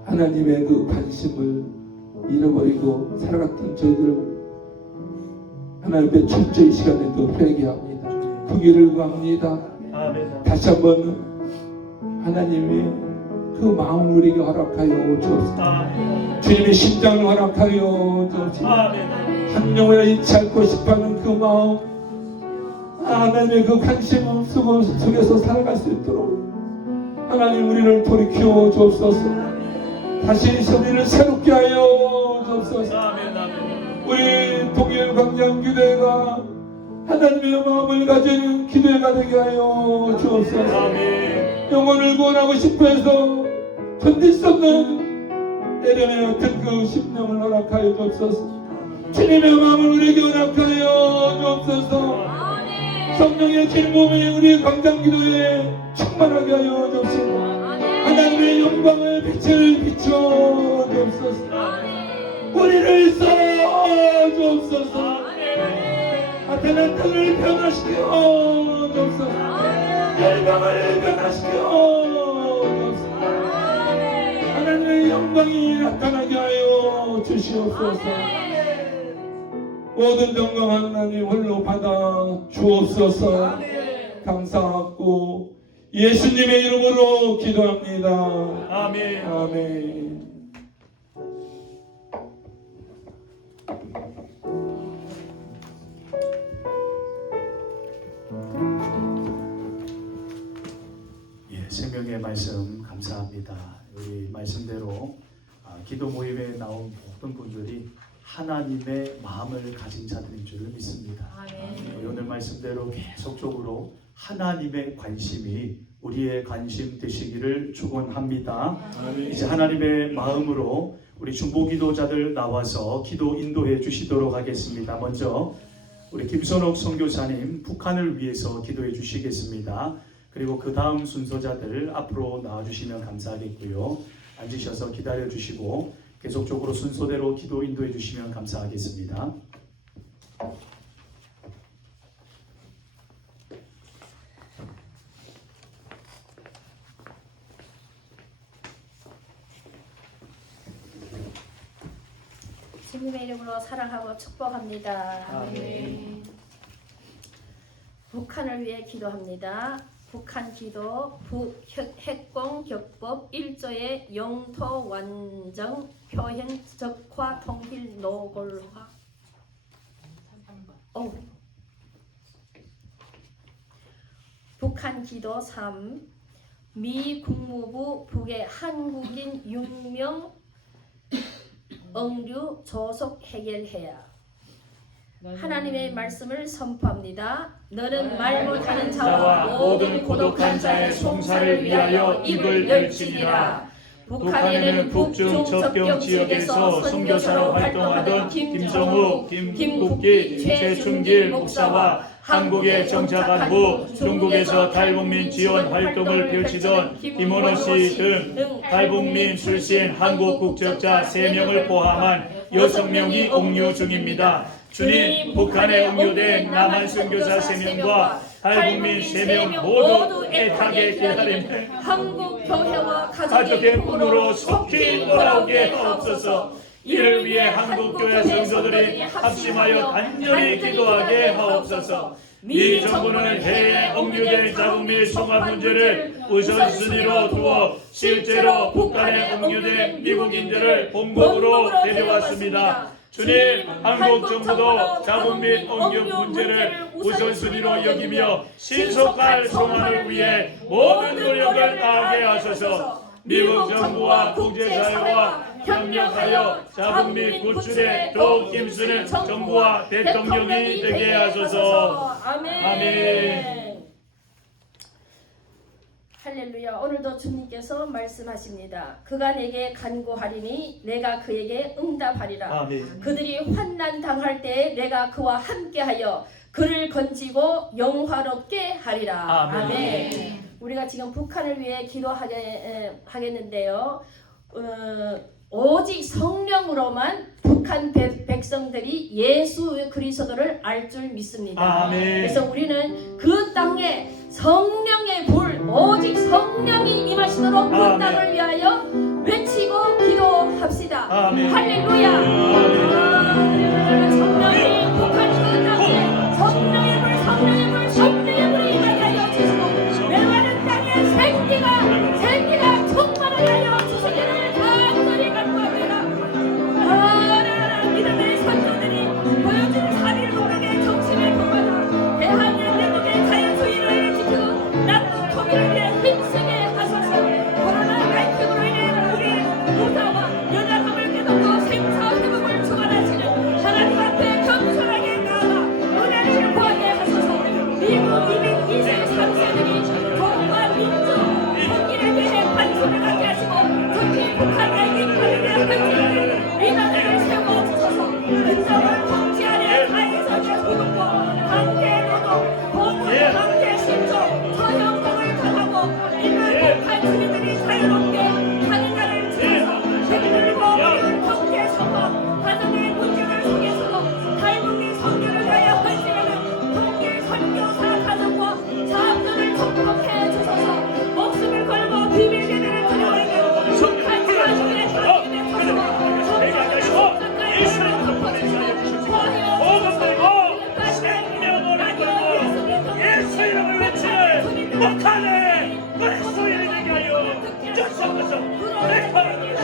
하나님의 그 관심을 잃어버리고 살아갔던 저희들을 하나님의 철저히 시간에도 회개합니다. 부귀를 구합니다. 다시 한번 하나님의 그 마음을 우리에게 허락하여 주옵소서. 주님의 심장을 허락하여 주옵소서. 한 영혼을 잃지 않고 싶어하는 그 마음 하나님의 그 관심 속에서 살아갈 수 있도록 하나님 우리를 돌이켜 주옵소서. 다시 우리를 새롭게 하여 주옵소서. 우리 동일 광장 교회가 하나님의 마음을 가진 기도회가 되게 하여 주옵소서. 아멘. 영혼을 구원하고 싶어 해서 견딜 수 없는 에레미야 같은 그 심령을 허락하여 주옵소서. 주님의 마음을 우리에게 허락하여 주옵소서. 성령의 질몸이 우리 광장기도에 충만하게 하여 주옵소서. 하나님의 영광을 빛을 비춰 주옵소서. 우리를 써 주옵소서. 아테네 땅을 변화시켜 주옵소서. 열방을 변화시켜 주옵소서. 하나님의 영광이 나타나게 하여 주시옵소서. 모든 영광 하나님 홀로 받아 주옵소서. 감사하고 예수님의 이름으로 기도합니다. 아멘. 아멘. 예, 생명의 말씀 감사합니다. 우리 말씀대로 기도 모임에 나온 모든 분들이 하나님의 마음을 가진 자들인 줄을 믿습니다. 우리 오늘 말씀대로 계속적으로 하나님의 관심이 우리의 관심 되시기를 축원합니다. 이제 하나님의 마음으로 우리 중보기도자들 나와서 기도 인도해 주시도록 하겠습니다. 먼저 우리 김선옥 선교사님 북한을 위해서 기도해 주시겠습니다. 그리고 그 다음 순서자들 앞으로 나와주시면 감사하겠고요. 앉으셔서 기다려 주시고 계속적으로 순서대로 기도 인도해 주시면 감사하겠습니다. 주님의 이름으로 사랑하고 축복합니다. 아멘. 북한을 위해 기도합니다. 북한 기도 핵공 격법 1조의 영토 완정 표현 적화 통일 노골화 북한 기도 3 미 국무부 북의 한국인 6명 억류 조속 해결해야. 하나님의 말씀을 선포합니다. 너는 말 못하는 자와 모든 고독한 자의 송사를 위하여 입을 열지니라. 북한에는 북중 접경 지역에서 선교사로 활동하던 김성욱, 김국기, 최충길 목사와 한국에 정착한 후 중국에서 탈북민 지원 활동을 펼치던 김원호 씨 등 탈북민 출신 한국 국적자 3명을 포함한 6명이 옥류 중입니다. 주님, 북한에 옥류된 남한 선교사 3명과 탈북민 3명 모두 애타게 기다림을 한국 교회와 가족의 품으로 속히 돌아오게 하옵소서. 이를 위해 한국교회 성도들이 합심하여 간절히 기도하게 하옵소서. 미 정부는 해외 옥류된 자국 및 송환 문제를 우선순위로 두어 실제로 북한에 옥류된 미국인들을 본국으로 데려왔습니다. 주님, 한국 정부도 자국 및 옥류 문제를 우선순위로 여기며 신속한 송환을 위해 모든 노력을 다하게 하소서. 미국 정부와 국제사회와 협력하여 자국 및 구출에 더욱 힘쓰는 정부와 대통령이 되게 하소서. 아멘. 할렐루야. 오늘도 주님께서 말씀하십니다. 그가 내게 간구하리니 내가 그에게 응답하리라. 아멘. 그들이 환난 당할 때에 내가 그와 함께하여 그를 건지고 영화롭게 하리라. 아멘. 우리가 지금 북한을 위해 기도하겠는데요. 오직 성령으로만 북한 백성들이 예수 그리스도를 알 줄 믿습니다. 아멘. 그래서 우리는 그 땅에 성령의 불, 오직 성령이 임하시도록 그 아멘. 땅을 위하여 외치고 기도합시다. 아멘. 할렐루야. 성령이 북한 그 땅에 성령의 불, 성령의 불, 성령의 불이 임하게 하여 주시고 메마른 땅에 생기가 충만하게 하여 주시기를 간절히 간구합니다. 믿음의 선조들이 보여준 사비를 동력의 정신을 동하다 대한민국의 자유주의를 지키고 남북 통일을 위해 힘쓰게 하소서. 코로나19로 인해 우리 부자와 연약함을 깨닫고 생사회복을 소리를 내게 하여 주옵소서. 내 바람을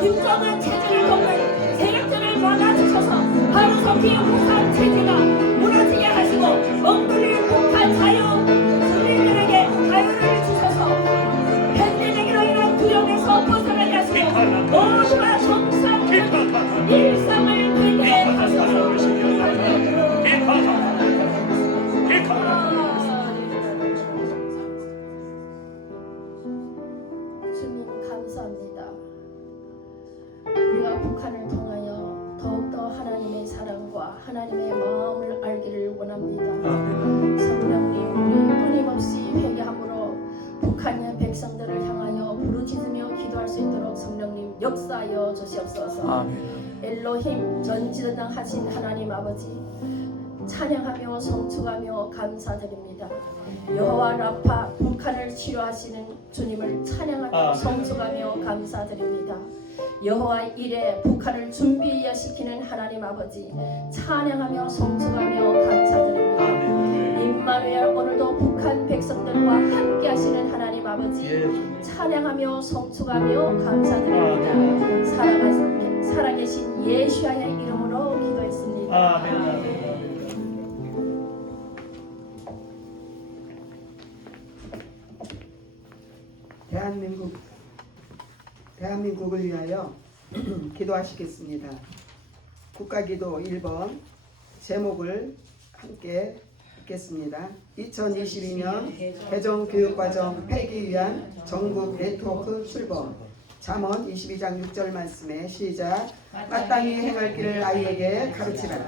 김정은 체제를 돕는 세력들을 막아주셔서 하루속히 북한 체제가 무너지게 하시고 엉뚱이 북한 자유 주민들에게 자유를 주셔서 팬데믹으로 인한 두려움에서 벗어나게 하시고 모두가 정상적인 일상을 되게 하셔서 주님 감사합니다. 우리가 북한을 통하여 더욱더 하나님의 사랑과 하나님의 마음을 알기를 원합니다. 성령님, 우리 끊임없이 회개함으로 북한의 백성들을 향하여 부르짖으며 기도할 수 있도록 성령님 역사하여 주시옵소서. 엘로힘 전지전능하신 하나님 아버지, 찬양하며 성축하며 감사드립니다. 여호와 라파 북한을 치료하시는 주님을 찬양하며 성축하며 감사드립니다. 여호와 이레 북한을 준비하여 시키는 하나님 아버지, 찬양하며 성축하며 감사드립니다. 임마누엘, 오늘도 북한 백성들과 함께 하시는 하나님 아버지, 찬양하며 성축하며 감사드립니다. 살아계신 예수와의 이름으로 기도했습니다. 아멘. 대한민국 대한민국을 위하여 기도하시겠습니다. 국가기도 1번 제목을 함께 읽겠습니다. 2022년 개정교육과정 폐기 위한 전국 네트워크 출범. 잠언 22장 6절 말씀에 시작. 마땅히 행할 길을 아이에게 가르치라.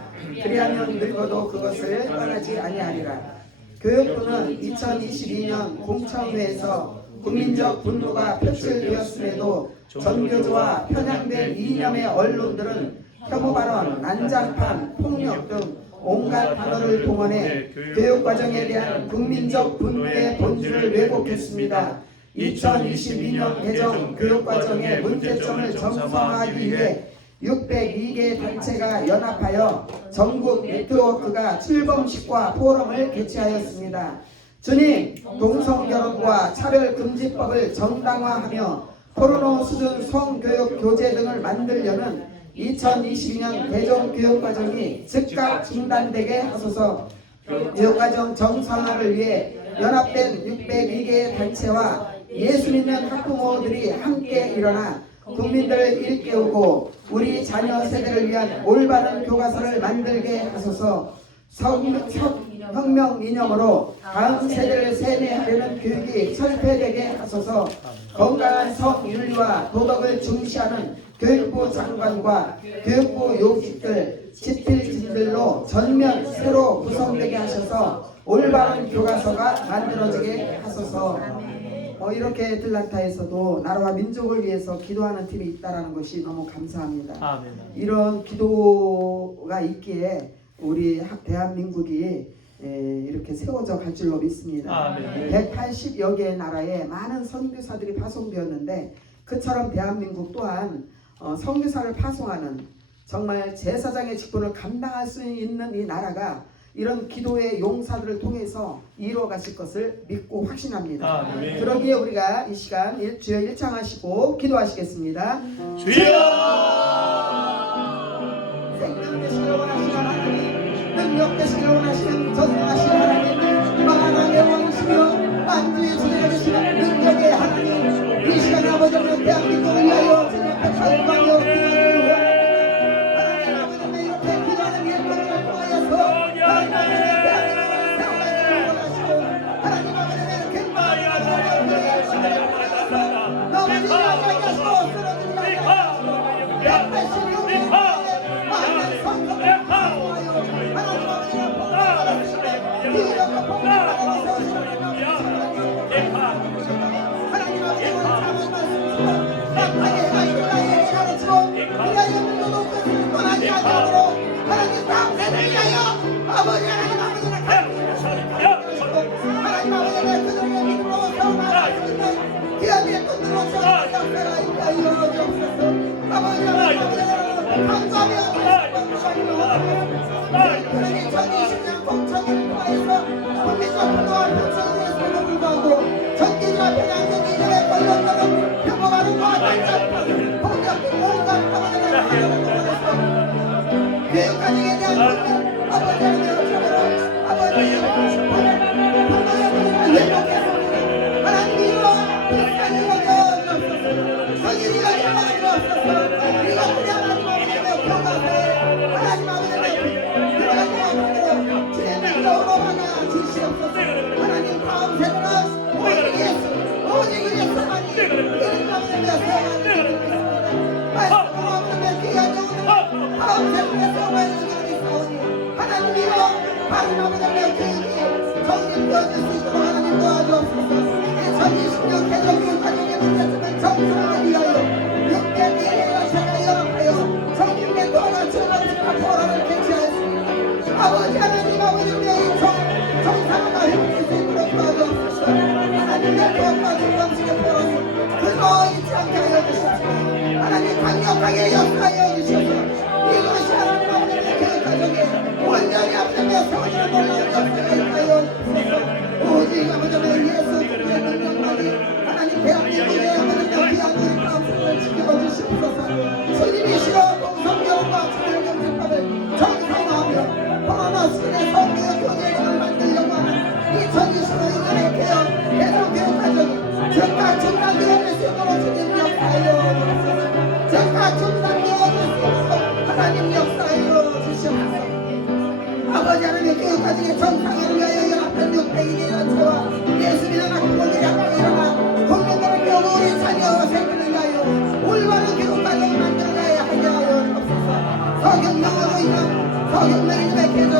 그리하면 늙어도 그것을 떠나지 아니하리라. 교육부는 2022년 공청회에서 국민적 분노가 표출되었음에도 전교조와 편향된 이념의 언론들은 혐오 발언, 난장판, 폭력 등 온갖 단어를 동원해 교육과정에 대한 국민적 분노의 본질을 왜곡했습니다. 2022년 개정 교육과정의 문제점을 정상화하기 위해 602개 단체가 연합하여 전국 네트워크가 출범식과 포럼을 개최하였습니다. 주님, 동성결혼과 차별금지법을 정당화하며 포르노 수준 성교육 교재 등을 만들려는 2022년 개정교육과정이 즉각 중단되게 하소서. 교육과정 정상화를 위해 연합된 602개 단체와 예수 믿는 학부모들이 함께 일어나 국민들을 일깨우고 우리 자녀 세대를 위한 올바른 교과서를 만들게 하소서. 혁명 이념으로 다음 세대를 세뇌하려는 교육이 철폐되게 하소서. 건강한 성윤리와 도덕을 중시하는 교육부 장관과 교육부 요직들, 집필진들로 전면 새로 구성되게 하셔서 올바른 교과서가 만들어지게 하소서. 이렇게 애틀란타에서도 나라와 민족을 위해서 기도하는 팀이 있다는 것이 너무 감사합니다. 아멘. 이런 기도가 있기에 우리 대한민국이 이렇게 세워져 갈 줄로 믿습니다. 180여 개의 나라에 많은 선교사들이 파송되었는데 그처럼 대한민국 또한 선교사를 파송하는 정말 제사장의 직분을 감당할 수 있는 이 나라가 이런 기도의 용사들을 통해서 이루어 가실 것을 믿고 확신합니다. 그러기에 우리가 이 시간 주여 일창하시고 기도하시겠습니다. 주여! 생명 되시기를 원하시는 하나님, 능력 되시기를 원하시는 전능하신 하나님, 만왕의 왕이시며 만주의 주제가 되시는 능력의 하나님, 이 시간에 아버지 하나님 대한민국을 위하여 주님 앞에 찬양하며 기도를 하나님 아버지 이렇게 기도하는 일꾼을 통하여서 하나님 아버지 대한민국을 세워가기를 원하시고 하나님 아버지 갱마하여 너무 지나가게 하시고 쓰러지지 않게 하시고 186년 많은 성도를 파송하여 하나님 아버지를 복받아주시네 기적과 복받아 세우시는 하나님 아버지 오늘 참은 말씀 나타게 하시고 나에게 가르치고 그리하여 물도 끝을 떠나지 않도록 하나님 다음 세대를 위하여 아버지 하나님 아버지를 가르치시고 하나님 아버지를 그들에게 믿음으로 세워나갈 수 있는 귀한 일꾼들로 세워나갈 역사가 있게 하여 주옵소서. 아버지 하나님 아버지를 감사하며 그러니 2020년 공청회를 통해서 국민적 분노와 표창에서도 불구하고 전기지와 편향된 이념의 권력들은 평범하는 것과 단짠 폭력과 온갖 아버지를 하나님을 통해서 교육과정에 대한 국민 아버지 하나님을 참으로 아버지의 분노의 분을 회복했습니다. 하나님 이루어 비슷한 이루어져 주옵소서. 성인이 이루어져 주옵소서. 이것들이 하나님 아버지의 교과서에 하나님 아버지의 들어가지 진행적으로 하나 주시옵소서. 하나님 다음 세대는 오직 예수만이 이름 아버지의 세워가는 말씀으로 아버지의 귀한 영혼을 다음 세대에 세워가는 길을 있사오니 하나님 이루어 하나님 아버지의 교육이 정립되어질 수 있도록 하나님 도와주옵소서. 2020년 개정교육과정의 문제점을 정상화하기 위하여 600개의 연사가 연합하여 정립의 또한 출범식과 포럼을 개최하였습니다. 아버지 하나님 아버지 우리의 정상화가 회복될 수 있도록 도와주옵소서. 하나님의 도움과 출범식의 포럼을 그거 잊지 않게 하여 주십시오. 하나님 강력하게 역사하여 주시옵소서. 이것이 하나님 아버지의 교육과정에 온전히 아버지의 세워지는 놀라운 역사가 있하여 주옵소서. 오직 아버지의 예수 그리스도의 능력만이 하나님 대한민국의 아버지의 귀한 우리 마음을 지켜봐 주시옵소서. 주님이시여 동성결혼과 차별금지법을 정상화하며 코로나 시대 성교육 교재를 만들려고 하는 2025년의 개정교육과정이 즉각 중단되어질 수 있도록 주님 역사하여 성경명으로 인한 성경명의 계속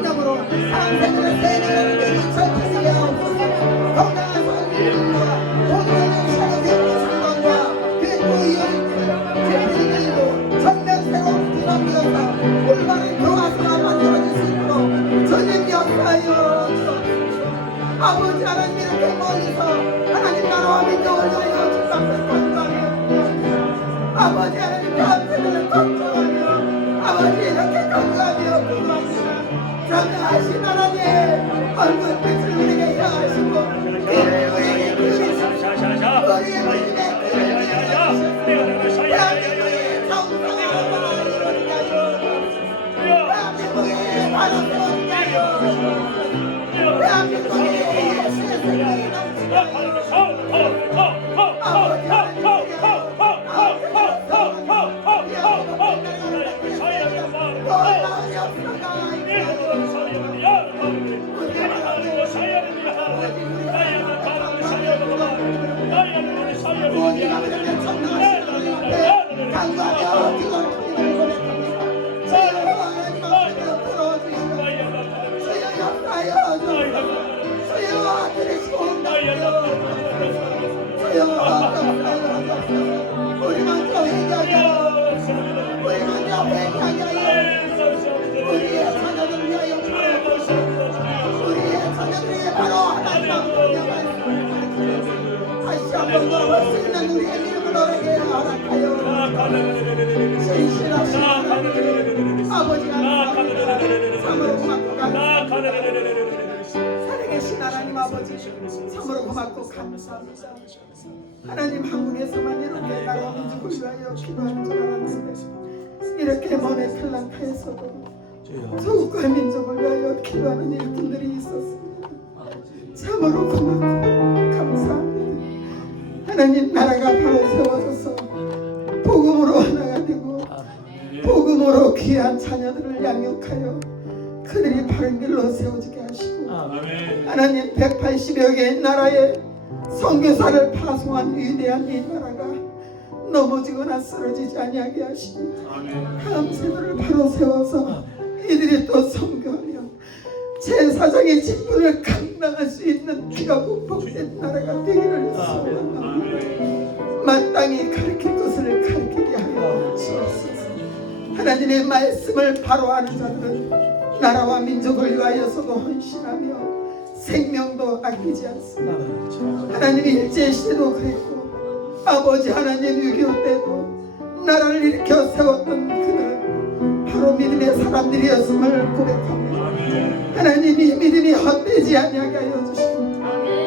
이름으로 상세들의 세뇌를 일처치게 하옵소서. 건강한 성경과 본연의 샤롯의 상관과 그 우연 제필들도 전면세로 드러내어서 올바른 교화서가 만들어질 수 있도록 주님 역사하여 주옵소서. 아버지 하나님 이렇게 멀리서 하나님 나라와 민족을 위하여 주상을 건강하며 아버지 하나님 감사를 걱정하며 아버지 이렇게 건강하며 기도합니다. 전능하신 하나님 얼굴빛을 우리에게 향하시고 귀를 우리에게 기울이시고 우리의 모습에 귀를 기울이시고 대한민국의 정상을 이루게 하여 대한민국의 바로 세워지게 하여 대한민국의 예수의 생명이 넘치게 아버지 강구하며 기도를 통해 고백합니다. 주여 하나님 앞에 들어주시옵소서. 주여 역사하여 주옵소서. 주여 들으시고 온다며 주여 역사하여 주옵소서. 우리 먼저 회개하게 하여 우리 먼저 회개하게 하여 우리의 자녀들을 위하여 우리의 자녀들에게 바로 하나님 앞에 말씀을 다시 한번 넘을 수 있는 우리의 믿음을 얻게 허락하여 진실하신 아버지가 감사합니다. 참으로 고맙고 감사합니다. 살아계신 하나님 아버지 참으로 고맙고 감사합니다. 하나님 한국에서만 이렇게 나라 민족을 위하여 기도하는 줄 알았는데 이렇게 먼 애틀란타에서도 조국과 민족을 위하여 기도하는 일꾼들이 있었습니다. 참으로 고맙고 감사합니다. 하나님 나라가 바로 세워져서 복음으로 하나가 되고 복음으로 귀한 자녀들을 양육하여 그들이 바른 길로 세워지게 하시고 하나님 180여 개의 나라에 선교사를 파송한 위대한 이 나라가 넘어지거나 쓰러지지 아니하게 하시고 다음 세대를 바로 세워서 이들이 또 선교하며 제사장의 직분을 감당할 수 있는 귀하고 복된 나라가 되기를 소원합니다. 마땅히 가르칠 것을 가르치게 하여 주옵소서. 하나님의 말씀을 바로 아는 자들은 나라와 민족을 위하여서도 헌신하며 생명도 아끼지 않습니다. 하나님이 일제시대도 그랬고 아버지 하나님 6.25 때도 나라를 일으켜 세웠던 그들은 바로 믿음의 사람들이었음을 고백합니다. 하나님이 믿음이 헛되지 아니하게 하여 주시고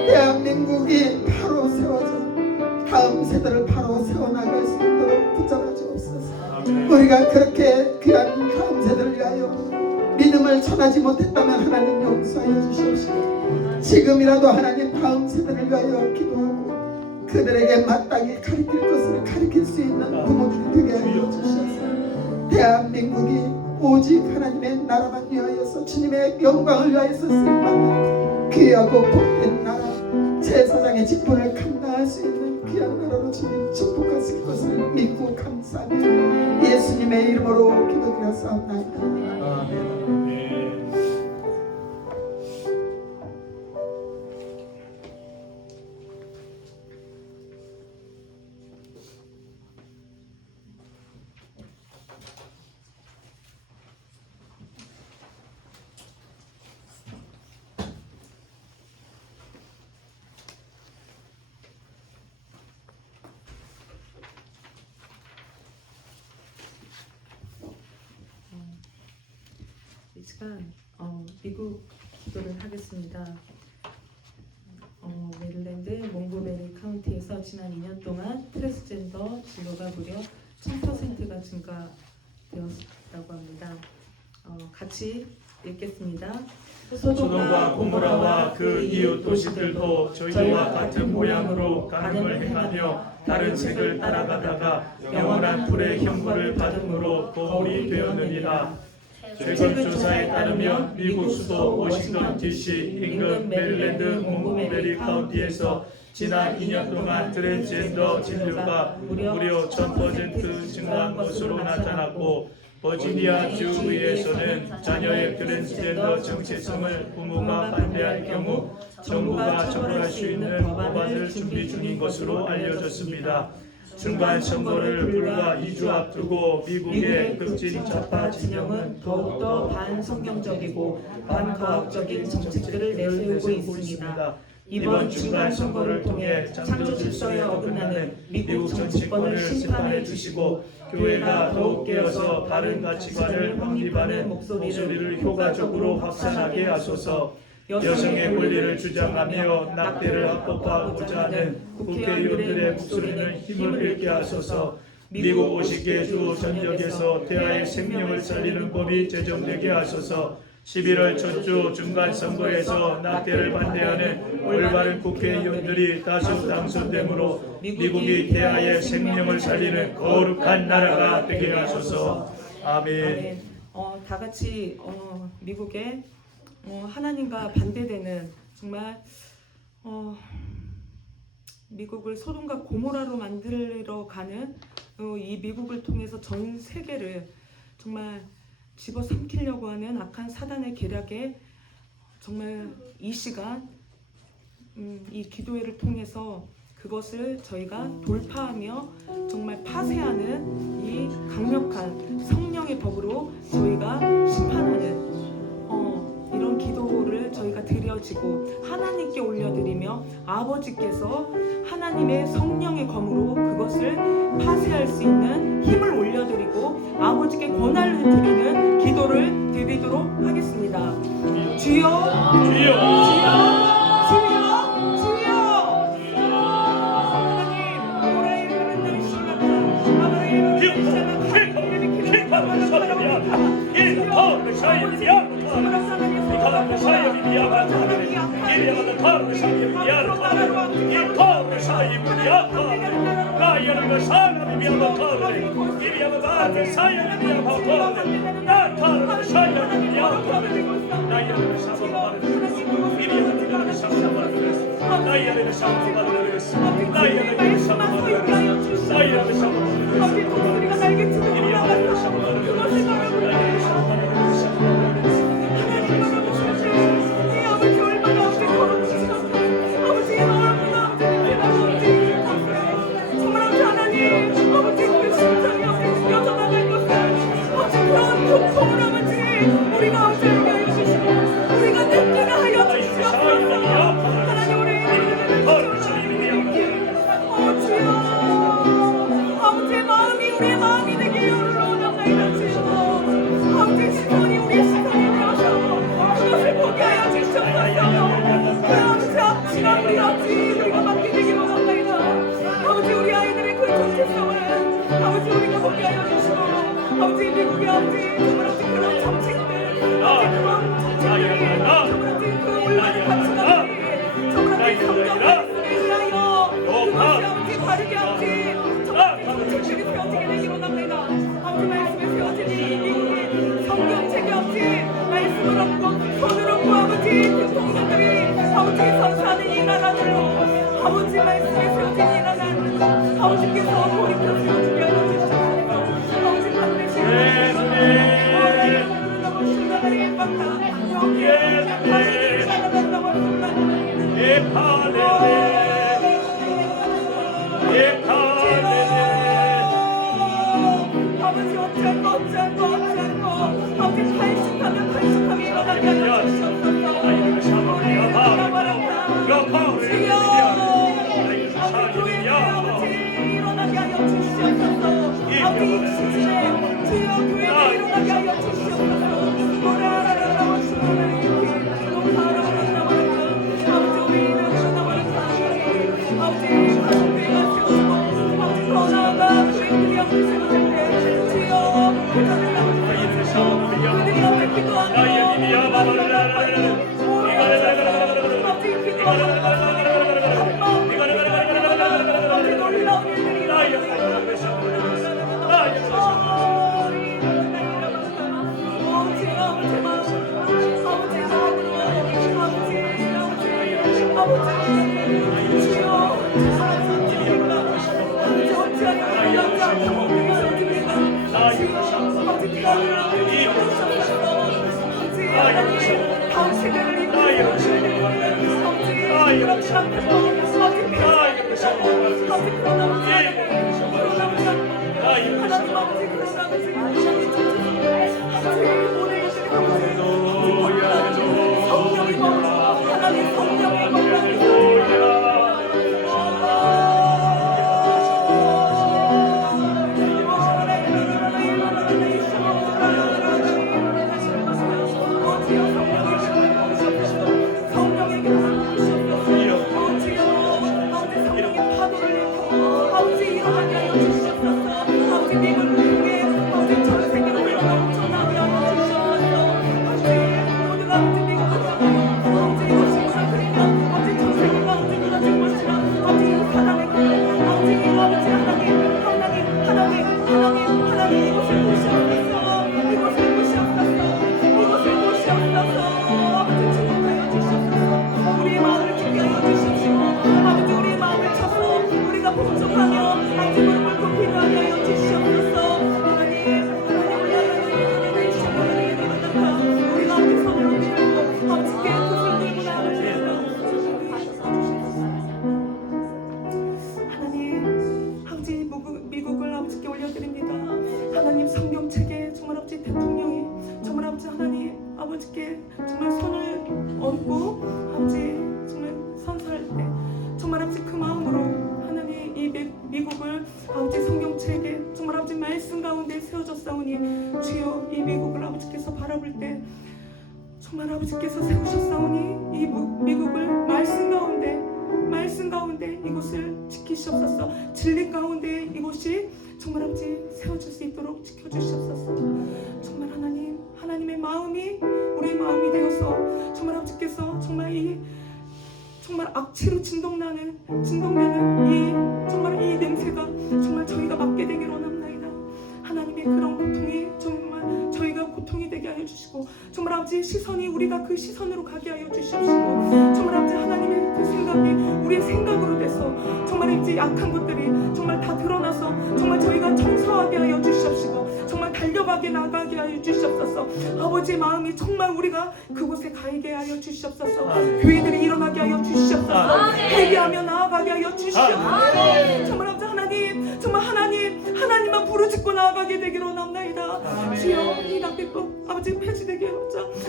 대한민국이 바로 세워져 다음 세대를 바로 세워나갈 수 있도록 붙잡아 주옵소서. 우리가 그렇게 귀한 다음 세대를 위하여 믿음을 전하지 못했다면 하나님 용서하여 주시옵시고 지금이라도 하나님 다음 세대를 위하여 기도하고 그들에게 마땅히 가르칠 것을 가르칠 수 있는 부모들이 되게 하여 주셔서 대한민국이 오직 하나님의 나라만 위하여서 주님의 영광을 위하여서 쓰임받는 귀하고 복된 나라 제사장의 직분을 감당할 수 있는 귀한 나라로 주님 축복하실 것을 믿고 감사하며 예수님의 이름으로 기도드렸사옵나이다. 이 시간 미국 기도를 하겠습니다. 메릴랜드 몽고메리 카운티에서 지난 2년 동안 트랜스젠더 진로가 무려 1000%가 증가되었다고 합니다. 같이 읽겠습니다. 소돔과 고모라와 그 이웃 도시들도 저희와 같은 모양으로 간음을 행하며 다른 색을 따라가다가 영원한 불의 형벌을 받음으로 고울이 되었느니라. 최근 조사에 따르면 미국 수도 워싱턴 DC 인근 메릴랜드 몽고메리 카운티에서 지난 2년 동안 트랜스젠더 진료가 무려 1000% 증가한 것으로 나타났고 버지니아 주의에서는 자녀의 트랜스젠더 정체성을 부모가 반대할 경우 정부가 처벌할 수 있는 법안을 준비 중인 것으로 알려졌습니다. 중간 선거를 불과 2주 앞두고 미국의 극진 좌파 진영은 더욱더 반성경적이고 반과학적인 정책들을 내세우고 있습니다. 이번 중간 선거를 통해 창조 질서에 어긋나는 미국 정치권을 심판해 주시고 교회가 더욱 깨어서 바른 가치관을 확립하는 목소리를 효과적으로 확산하게 하소서. 여성의 권리를 주장하며 낙태를 합법화하고자 하는 국회의원들의 목소리는 힘을 잃게 하소서. 미국 50개 주 전역에서 태아의 생명을 살리는 법이 제정되게 하소서. 11월 첫주 중간선거에서 낙태를 반대하는 올바른 국회의원들이 다수 당선되므로 미국이 태아의 생명을 살리는 거룩한 나라가 되게 하소서. 아멘. 다 같이 미국의 하나님과 반대되는 정말 미국을 소돔과 고모라로 만들어 가는 이 미국을 통해서 전 세계를 정말 집어삼키려고 하는 악한 사단의 계략에 정말 이 시간 이 기도회를 통해서 그것을 저희가 돌파하며 정말 파쇄하는 이 강력한 성령의 법으로 저희가 심판하는 이런 기도를 저희가 드려지고 하나님께 올려드리며 아버지께서 하나님의 성령의 검으로 그것을 파쇄할 수 있는 힘을 올려드리고 아버지께 권한을 드리는 기도를 드리도록 하겠습니다. 주여, 주여, 주여, 주여. 하나님, 오라이 그런다는 시간다. 아버지, 아버지 말씀에 세워진 이 나라는 아버지께서 돌이켜 세워주게 하여 주시옵소서. 아버지 반드시 아버지 어쩔 거 아버지 팔십하면 팔십함이 일어나게 하여 주시옵소서. 일어나게 하여 주시옵소서. 아버지 이 시즌에 주여 교회가 일어나게 하여 주시옵소서. 아버지 우리는 하나만을 아버지 가족들과 세우시고 아버지 더 나아가 교회들이 앞에 세워질 때 주여 그들을 앞에 세우시고 그들이 앞에 기도하며 아버지 기도하며 아버지 놀라운 일들이 아버지 다음 세대를 이끌어 주시는 아버지 미국을 아버지께 올려드립니다. 하나님 성경책에 정말 아버지 대통령이 정말 아버지 하나님 아버지께 정말 손을 얹고 아버지 정말 선서할 때 정말 아버지 그 마음으로 하나님 이 미국을 아버지 성경책에 정말 아버지 말씀 가운데 세워졌사오니 주여 이 미국을 아버지께서 바라볼 때 정말 아버지께서 세우셨사오니 이 미국을 말씀 가운데 이곳을 지키시옵소서. 진리 가운데 이곳이 정말 아버지 세워질 수 있도록 지켜주시옵소서. 정말 하나님의 마음이 우리의 마음이 되어서 정말 아버지께서 정말 악취로 진동되는 이 냄새가 정말 저희가 맡게 되기로 원합나이다. 하나님의 그런 고통이 정말 저희가 고통이 되게 하여 주시고 정말 아버지 시선이 우리가 그 시선으로 가게 하여 주시옵시고 정말 아버지 하나님의 그 생각이 우리의 생각으로 돼서 정말 이제 약한 것들이 정말 다 드러나서 정말 저희가 청소하게 하여 주시옵시고 정말 달려가게 나가게 하여 주시옵소서. 아버지의 마음이 정말 우리가 그곳에 가게 하여 주시옵소서. 교회들이 일어나게 하여 주시옵소서. 회개하며 나아가게 하여 주시옵소서. 정말 아버지 하나님 정말 하나님만 부르짖고 나아가게 되기로 원합나이다. 주여 이 납비법 아버지 폐지되게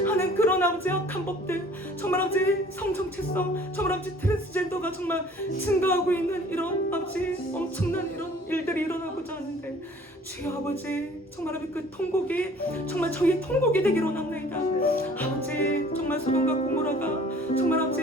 하는 그런 아버지 악한 법들 정말 아버지 성정체성 정말 아버지 트랜스젠더가 정말 증가하고 있는 이런 아버지 엄청난 이런 일들이 일어나고자 하는데 주여 아버지 정말 아버지 그 통곡이 정말 저희의 통곡이 되기로 원합나이다. 아버지 정말 소돔과 고모라가 정말 아버지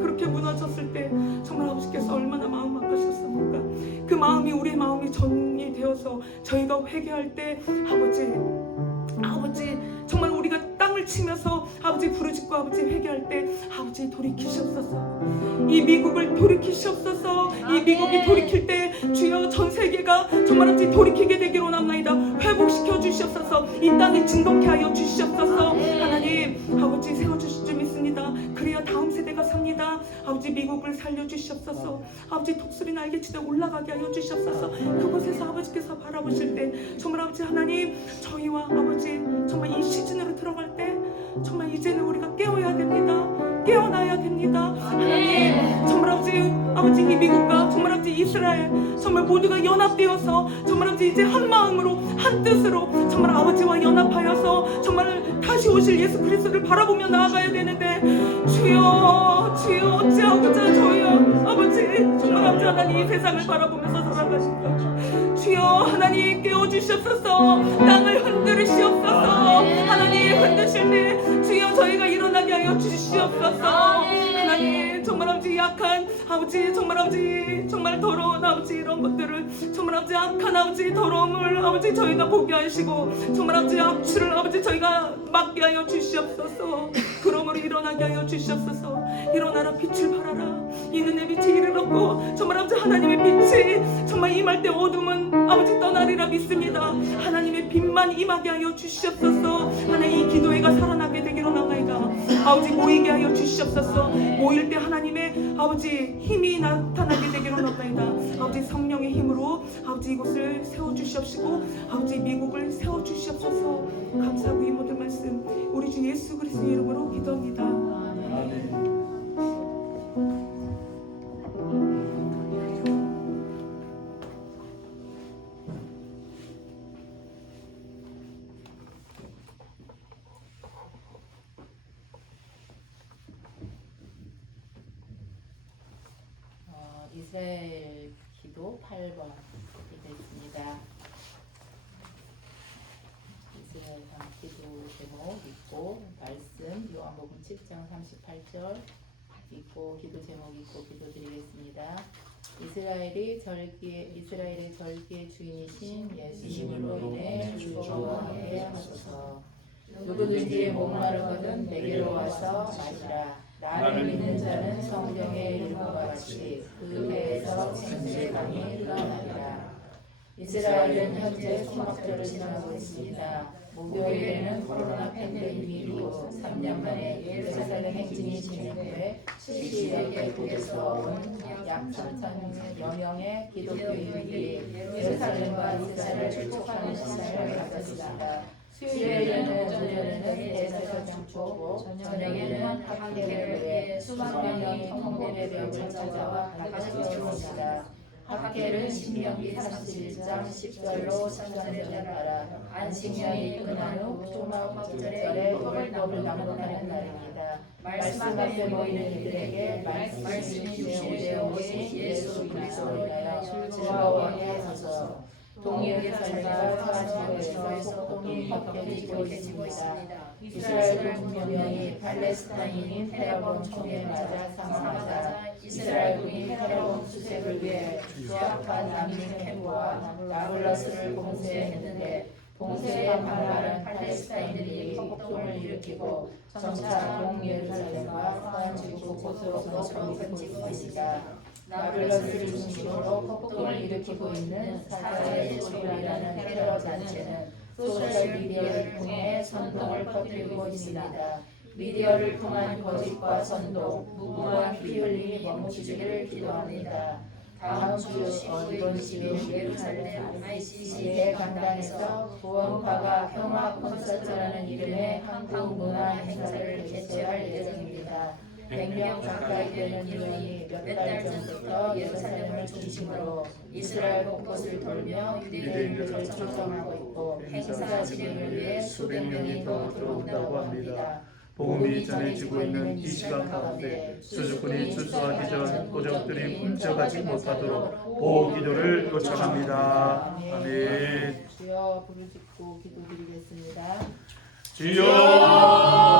그렇게 무너졌을 때 정말 아버지께서 얼마나 마음 아프셨습니까? 그 마음이 우리의 마음이 전이 되어서 저희가 회개할 때 아버지 정말 우리가 땅을 치면서 아버지 부르짖고 아버지 회개할 때 아버지 돌이키시옵소서. 이 미국을 돌이키시옵소서. 이 미국이 돌이킬 때 주여 전 세계가 정말 아버지 돌이키게 되기로 원합나이다. 회복시켜 주시옵소서. 이 땅이 진동케 하여 주시옵소서. 하나님 아버지 세워주실 줄 믿습니다. 그래야 다음 세대가 삽니다. 아버지 미국을 살려주시옵소서. 아버지 독수리 날개치되 올라가게 하여 주시옵소서. 그곳에서 아버지께서 바라보실 때 정말 아버지 하나님 저희와 아버지 정말 이 시즌으로 들어갈 때 정말 이제는 우리가 깨어야 됩니다. 깨어나야 됩니다. 하나님 정말 아버지 이 미국과 정말 아버지 이스라엘 정말 모두가 연합되어서 정말 아버지 이제 한 마음으로 한 뜻으로 정말 아버지와 연합하여서 정말 다시 오실 예수 그리스도를 바라보며 나아가야 되는데 주여 어찌하고자 저희요 아버지 정말 아버지 하나님 이 세상을 바라보면서 살아가신다. 주여 하나님 깨워주시옵소서. 땅을 흔들으시옵소서. 하나님 흔드실 때 주여 저희가 일어나게 하여 주시옵소서. 하나님 정말 아버지 약한 아버지 정말 아버지 정말 더러운 아버지 이런 것들을 정말 아버지 악한 아버지 더러움을 아버지 저희가 보게 하시고 정말 아버지 악취를 아버지 저희가 막게 하여 주시옵소서. 그러므로 일어나게 하여 주시옵소서. 일어나라 빛을 발하라. 이는 내 빛이 이르렀고 정말 아버지 하나님의 빛이 정말 임할 때 어둠은 아버지 떠나리라 믿습니다. 하나님의 빛만 임하게 하여 주시옵소서. 하나님 이 기도회가 살아나게 되기로 나가이다. 아버지 모이게 하여 주시옵소서. 모일 때 하나님의 아버지 힘이 나타나게 되기를 원합니다. 아버지 성령의 힘으로 아버지 이곳을 세워주시옵시고 아버지 미국을 세워주시옵소서. 감사하고 이 모든 말씀 우리 주 예수 그리스도의 이름으로 기도합니다. 아멘. 이스라엘 기도 8번 기도했습니다. 이스라엘 기도 제목 읽고 말씀 요한복음 7장 38절 읽고 기도 제목 읽고 기도드리겠습니다. 이스라엘의 절기의 주인이신 예수님으로 인해 주저하게 하소서. 누구든지 목마르거든 내게로 와서 마시라. 나를 믿는 자는 성경에 이른 것 같이 그 배에서 생수의 강이 흘러나리라. 이스라엘은 현재 수막절을 지나고 있습니다. 목요일에는 코로나 팬데믹이고 3년 만에 예루살렘 행진이 진행 후에 70여 개국에서 온 약 3,000여 명의 기독교인들이 예루살렘과 이스라엘을 축복하는 시간을 가졌습니다. 수요일에는 오전에는 대사적 장초고 저녁에는 학계를 수만 명이 통곡의 찾아와 같이 외웠습니다. 학계는 신명기 31장 10절로 13절에 따라 안식년이 끝난 후 초막절에 율법을 낭독하는 날입니다. 말씀 앞에 모이는 이들에게 말씀이 주시되 오신 예수 그리스도로 인하여 즐거워하게 하소서. 동일의 삶과 사랑에서 속동이 격해지고 있습니다. 이스라엘 군병이 팔레스타인인 테러범 총에 맞아 사망하자 이스라엘 군이 테러범 수색을 위해 수악한 난민 캠프와 나블러스를 봉쇄했는데 봉쇄에 반발한 팔레스타인들이 폭동을 일으키고 점차 동예루살렘과 서안 지구 곳곳으로 번지고 있습니다. 나블러스를 중심으로 폭동을 일으키고 있는 사자의 소리라는 테러 단체는 소셜미디어를 통해 선동을 퍼뜨리고 있습니다. 미디어를 통한 거짓과 선동, 무고한 피 흘림이 멈추기를 기도합니다. 다음 주 이번 10일 예루살렘 ICC의 강당에서 구원파가 평화 콘서트라는 이름의 한국 문화 행사를 개최할 예정입니다. 100명 가까이 되는 인원이 몇 달 전부터 예루살렘을 중심으로 이스라엘 곳곳을 돌며 유대인들을 초청하고 있고 행사 진행을 위해 수백 명이 더 들어온다고 합니다. 복음이 전해지고 있는 이 시간 가운데 수주꾼이 출소하기 전 도적들이 훔쳐가지 못하도록 보호 기도를 요청합니다. 아멘. 주여 부르짖고 기도드리겠습니다. 주여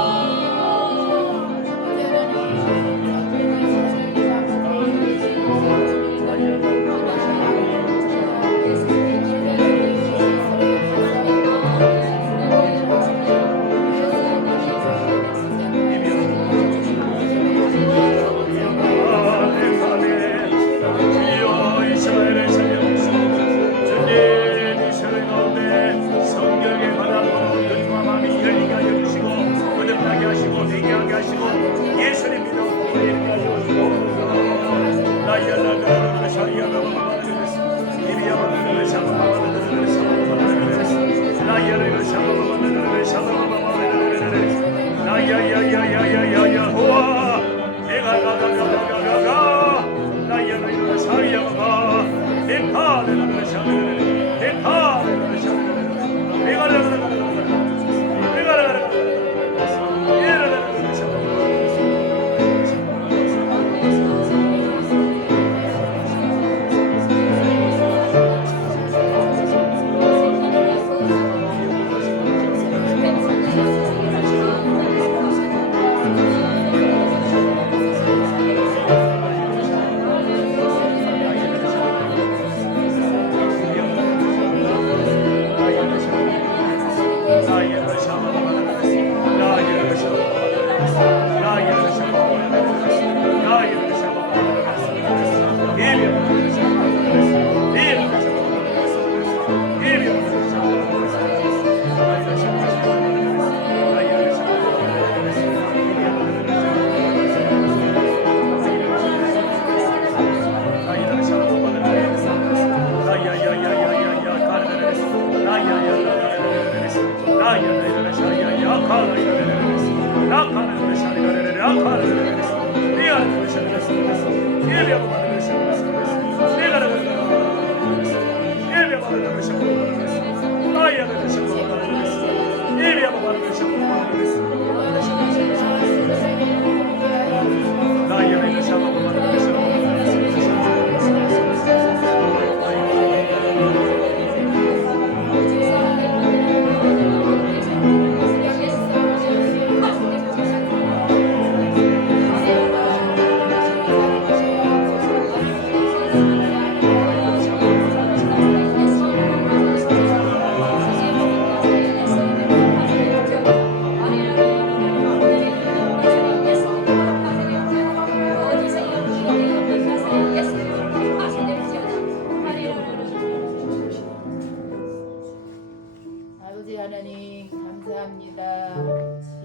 아버지 하나님 감사합니다.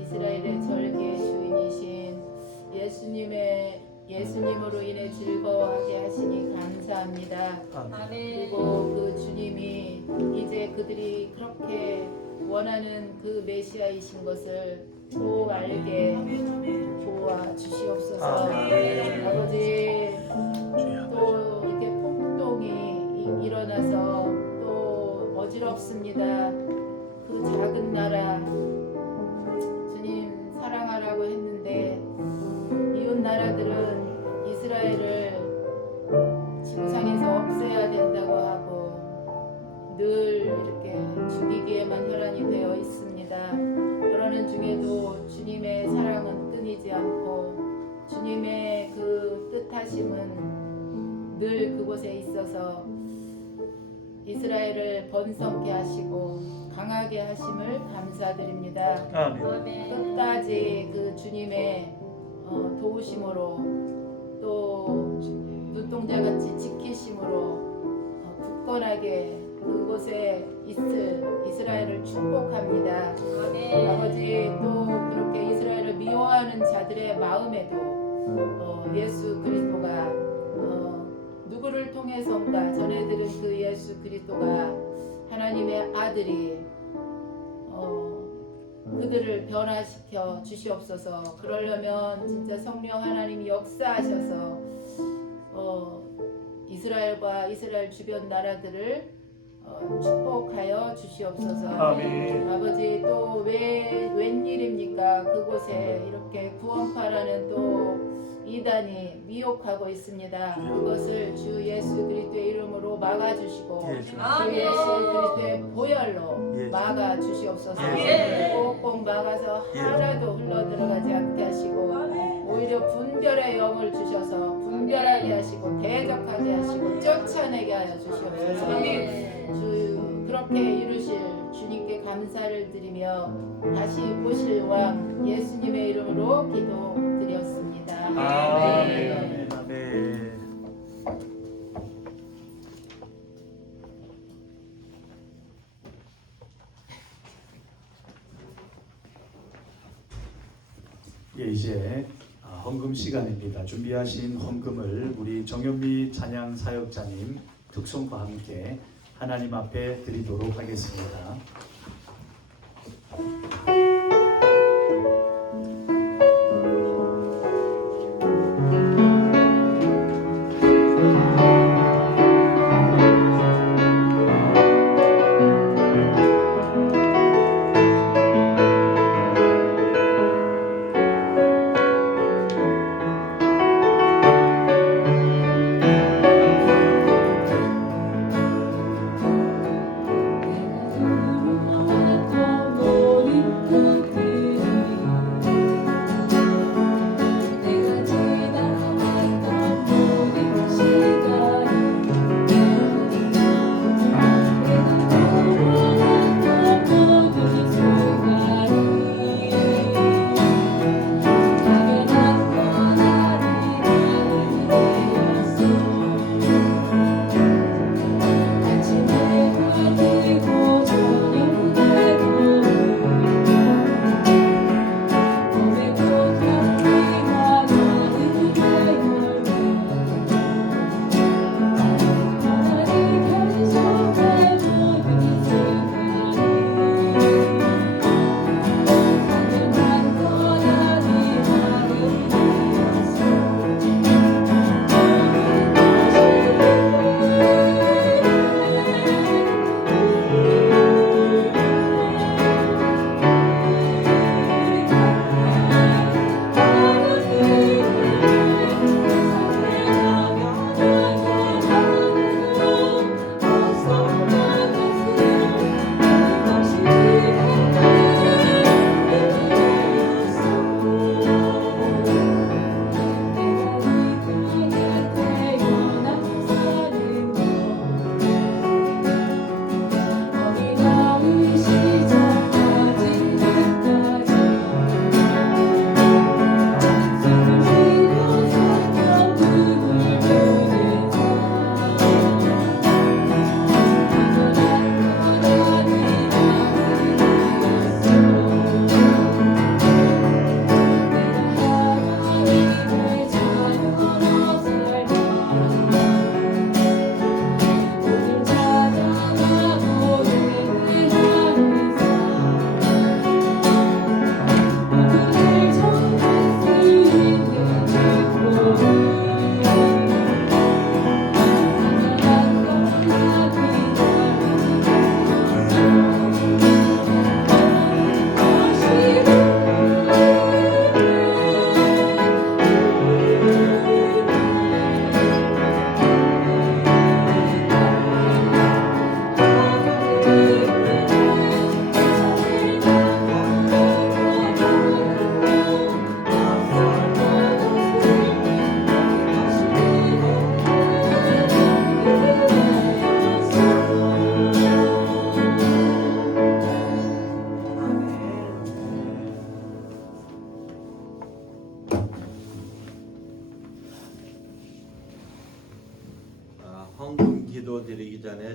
이스라엘의 절기의 주인이신 예수님으로 인해 즐거워하게 하시니 감사합니다. 그리고 그 주님이 이제 그들이 그렇게 원하는 그 메시아이신 것을 또 알게 도와주시옵소서. 아버지 또 이렇게 폭동이 일어나서 또 어지럽습니다. 그 작은 나라 주님 사랑하라고 했는데 이웃 나라들은 이스라엘을 지구상에서 없애야 된다고 하고 늘 이렇게 죽이기에만 혈안이 되어 있습니다. 그러는 중에도 주님의 사랑은 끊이지 않고 주님의 그 뜻하심은 늘 그곳에 있어서 이스라엘을 번성케 하시고 강하게 하심을 감사드립니다. 끝까지 그 주님의 도우심으로 또 눈동자같이 지키심으로 굳건하게 그곳에 있을 이스라엘을 축복합니다. 아버지 또 그렇게 이스라엘을 미워하는 자들의 마음에도 예수 그리스도가 누구를 통해서인가 전해들은 그 예수 그리스도가 하나님의 아들이 그들을 변화시켜 주시옵소서. 그러려면 진짜 성령 하나님이 역사하셔서 이스라엘과 이스라엘 주변 나라들을 축복하여 주시옵소서. 아멘. 아버지 또 웬일입니까? 그곳에 이렇게 구원파라는 또 이단이 미혹하고 있습니다. 그것을 주 예수 그리스도의 이름으로 막아주시고 예, 주. 주 예수 그리스도의 보혈로 예. 막아주시옵소서. 예. 꼭꼭 막아서 예. 하나도 흘러들어가지 않게 하시고 오히려 분별의 영을 주셔서 분별하게 하시고 대적하게 하시고 쫓아내게 하여 주시옵소서. 주 그렇게 이루실 주님께 감사를 드리며 다시 오실 왕 예수님의 이름으로 기도드렸습니다. 아멘. 아멘. 예, 이제 헌금 시간입니다. 준비하신 헌금을 우리 정현미 찬양 사역자님 특송과 함께 하나님 앞에 드리도록 하겠습니다.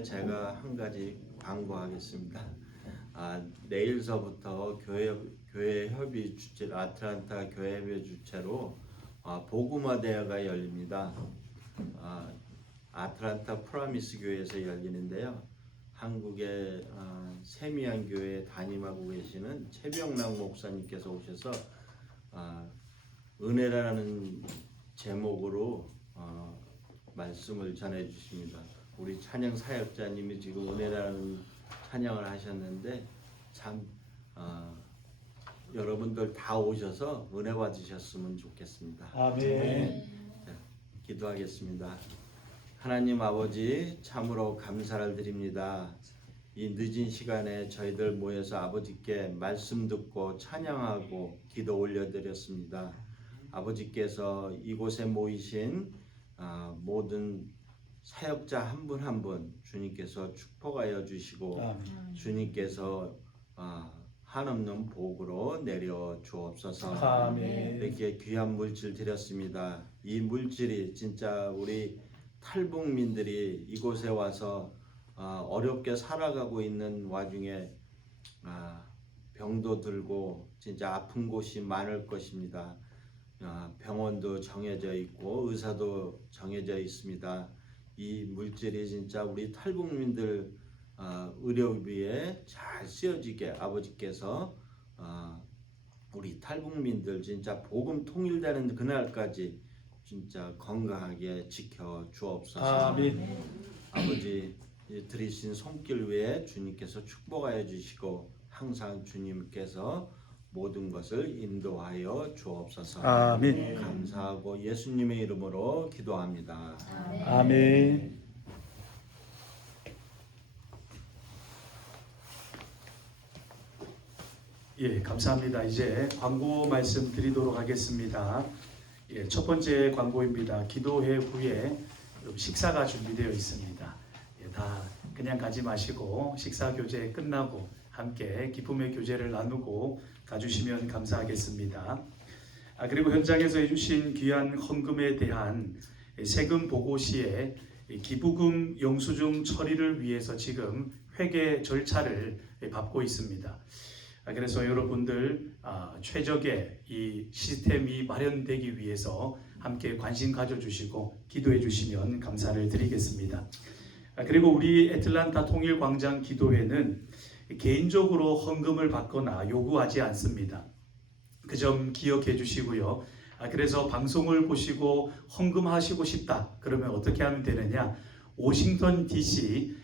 제가 한 가지 광고하겠습니다. 내일서부터 교회 협의 주체 아틀란타 교회 협의 주체로 복음화 대회가 열립니다. 아틀란타 프라미스 교회에서 열리는데요. 한국의 세미안 교회에 담임하고 계시는 최병락 목사님께서 오셔서 은혜라는 제목으로 말씀을 전해 주십니다. 우리 찬양 사역자님이 지금 은혜라는 찬양을 하셨는데 참 여러분들 다 오셔서 은혜 받으셨으면 좋겠습니다. 아멘. 자, 기도하겠습니다. 하나님 아버지 참으로 감사를 드립니다. 이 늦은 시간에 저희들 모여서 아버지께 말씀 듣고 찬양하고 기도 올려드렸습니다. 아버지께서 이곳에 모이신 모든 사역자 한 분 한 분 주님께서 축복하여 주시고 주님께서 한없는 복으로 내려 주옵소서. 아멘. 이렇게 귀한 물질 드렸습니다. 이 물질이 진짜 우리 탈북민들이 이곳에 와서 어렵게 살아가고 있는 와중에 병도 들고 진짜 아픈 곳이 많을 것입니다. 병원도 정해져 있고 의사도 정해져 있습니다. 이 물질이 진짜 우리 탈북민들 의료비에 잘 쓰여지게 아버지께서 우리 탈북민들 진짜 복음 통일되는 그날까지 진짜 건강하게 지켜 주옵소서. 아멘. 아버지 들이신 손길 위에 주님께서 축복하여 주시고 항상 주님께서 모든 것을 인도하여 주옵소서. 아멘. 감사하고 예수님의 이름으로 기도합니다. 아멘. 예, 감사합니다. 이제 광고 말씀 드리도록 하겠습니다. 예, 첫 번째 광고입니다. 기도회 후에 식사가 준비되어 있습니다. 예, 다 그냥 가지 마시고 식사 교제 끝나고 함께 기쁨의 교제를 나누고 가주시면 감사하겠습니다. 그리고 현장에서 해주신 귀한 헌금에 대한 세금 보고 시에 기부금 영수증 처리를 위해서 지금 회계 절차를 밟고 있습니다. 그래서 여러분들 최적의 이 시스템이 마련되기 위해서 함께 관심 가져주시고 기도해 주시면 감사를 드리겠습니다. 그리고 우리 애틀란타 통일광장 기도회는 개인적으로 헌금을 받거나 요구하지 않습니다. 그 점 기억해 주시고요. 그래서 방송을 보시고 헌금하시고 싶다 그러면 어떻게 하면 되느냐, 워싱턴 DC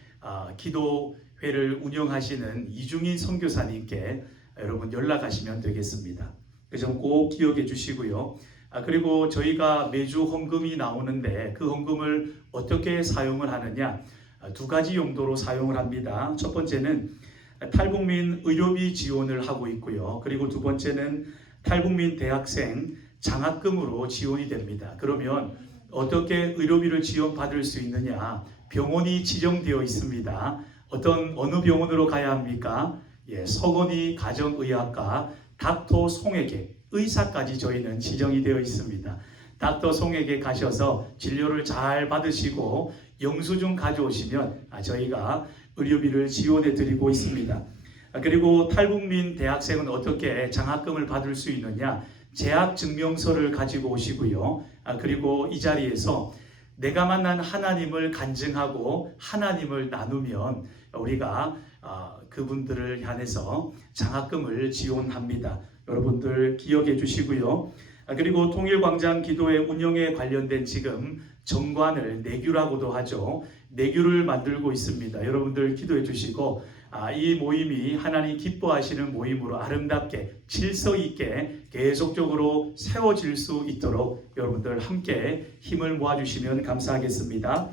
기도회를 운영하시는 이중인 선교사님께 여러분 연락하시면 되겠습니다. 그 점 꼭 기억해 주시고요. 그리고 저희가 매주 헌금이 나오는데 그 헌금을 어떻게 사용을 하느냐, 두 가지 용도로 사용을 합니다. 첫 번째는 탈북민 의료비 지원을 하고 있고요. 그리고 두 번째는 탈북민 대학생 장학금으로 지원이 됩니다. 그러면 어떻게 의료비를 지원받을 수 있느냐, 병원이 지정되어 있습니다. 어느 병원으로 가야 합니까? 서건희 가정의학과 닥터 송에게 의사까지 저희는 지정이 되어 있습니다. 닥터 송에게 가셔서 진료를 잘 받으시고 영수증 가져오시면 저희가 의료비를 지원해 드리고 있습니다. 그리고 탈북민 대학생은 어떻게 장학금을 받을 수 있느냐, 재학 증명서를 가지고 오시고요. 그리고 이 자리에서 내가 만난 하나님을 간증하고 하나님을 나누면 우리가 그분들을 향해서 장학금을 지원합니다. 여러분들 기억해 주시고요. 그리고 통일광장 기도회 운영에 관련된 지금 정관을 내규라고도 하죠. 내규를 만들고 있습니다. 여러분들 기도해 주시고 이 모임이 하나님 기뻐하시는 모임으로 아름답게 질서 있게 계속적으로 세워질 수 있도록 여러분들 함께 힘을 모아주시면 감사하겠습니다.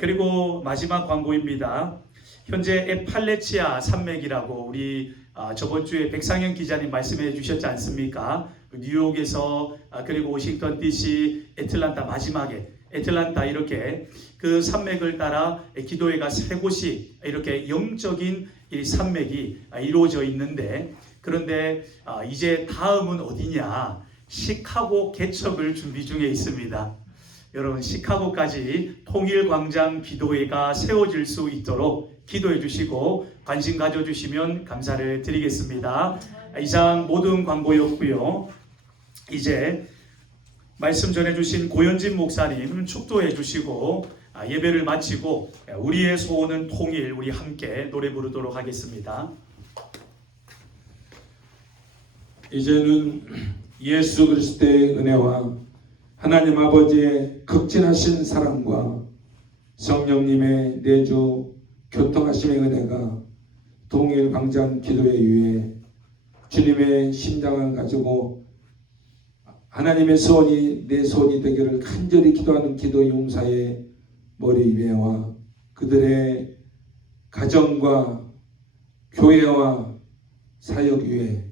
그리고 마지막 광고입니다. 현재 에팔레치아 산맥이라고 우리 저번 주에 백상현 기자님 말씀해 주셨지 않습니까? 뉴욕에서 그리고 워싱턴 DC, 애틀란타 마지막에 애틀란타 이렇게 그 산맥을 따라 기도회가 세 곳이 이렇게 영적인 이 산맥이 이루어져 있는데, 그런데 이제 다음은 어디냐? 시카고 개척을 준비 중에 있습니다. 여러분 시카고까지 통일광장 기도회가 세워질 수 있도록 기도해 주시고 관심 가져주시면 감사를 드리겠습니다. 이상 모든 광고였고요. 이제 말씀 전해주신 고현진 목사님 축도해 주시고 예배를 마치고 우리의 소원은 통일, 우리 함께 노래 부르도록 하겠습니다. 이제는 예수 그리스도의 은혜와 하나님 아버지의 극진하신 사랑과 성령님의 내주 교통하심의 은혜가 통일광장 기도회 위에 주님의 심장을 가지고 하나님의 소원이 내 소원이 되기를 간절히 기도하는 기도 용사의 머리 위에와 그들의 가정과 교회와 사역 위에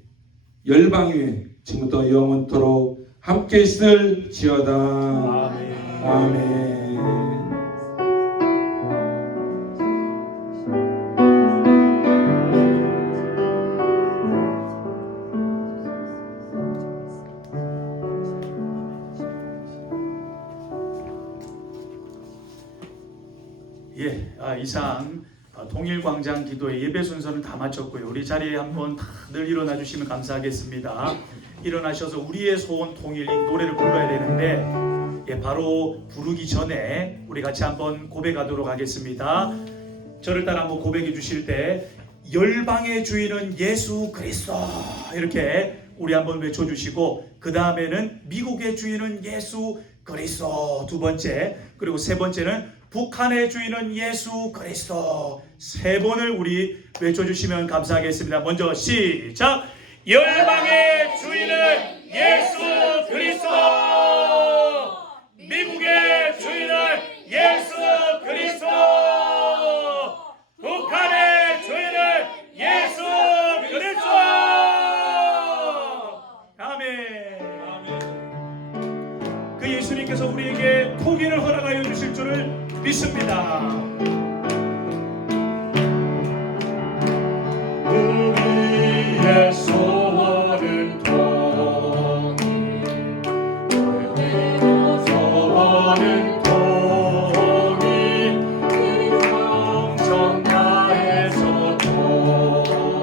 열방 위에 지금부터 영원토록 함께 있을지어다. 아멘. 이상 통일광장 기도의 예배 순서는 다 마쳤고요. 우리 자리에 한번 다들 일어나 주시면 감사하겠습니다. 일어나셔서 우리의 소원 통일 이 노래를 불러야 되는데 바로 부르기 전에 우리 같이 한번 고백하도록 하겠습니다. 저를 따라 한번 고백해 주실 때 열방의 주인은 예수 그리스도 이렇게 우리 한번 외쳐주시고 그 다음에는 미국의 주인은 예수 그리스도 두 번째 그리고 세 번째는 북한의 주인은 예수 그리스도 세 번을 우리 외쳐주시면 감사하겠습니다. 먼저 시작! 열방의 주인은 예수 그리스도 미국의 주인은 예수 그리스도 북한의 주인은 예수 그리스도 아멘. 그 예수님께서 우리에게 통일을 허락하여 주실 줄을 믿습니다. 우리의 소원은 통일, 우리의 소원은 통일, 정성 다해서 통일이여라.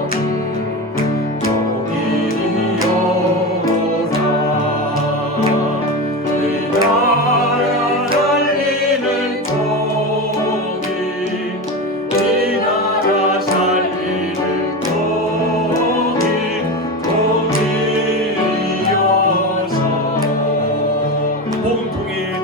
이 나라 살리는 통일, 이 나라 살리는 통일이어서 복음 통일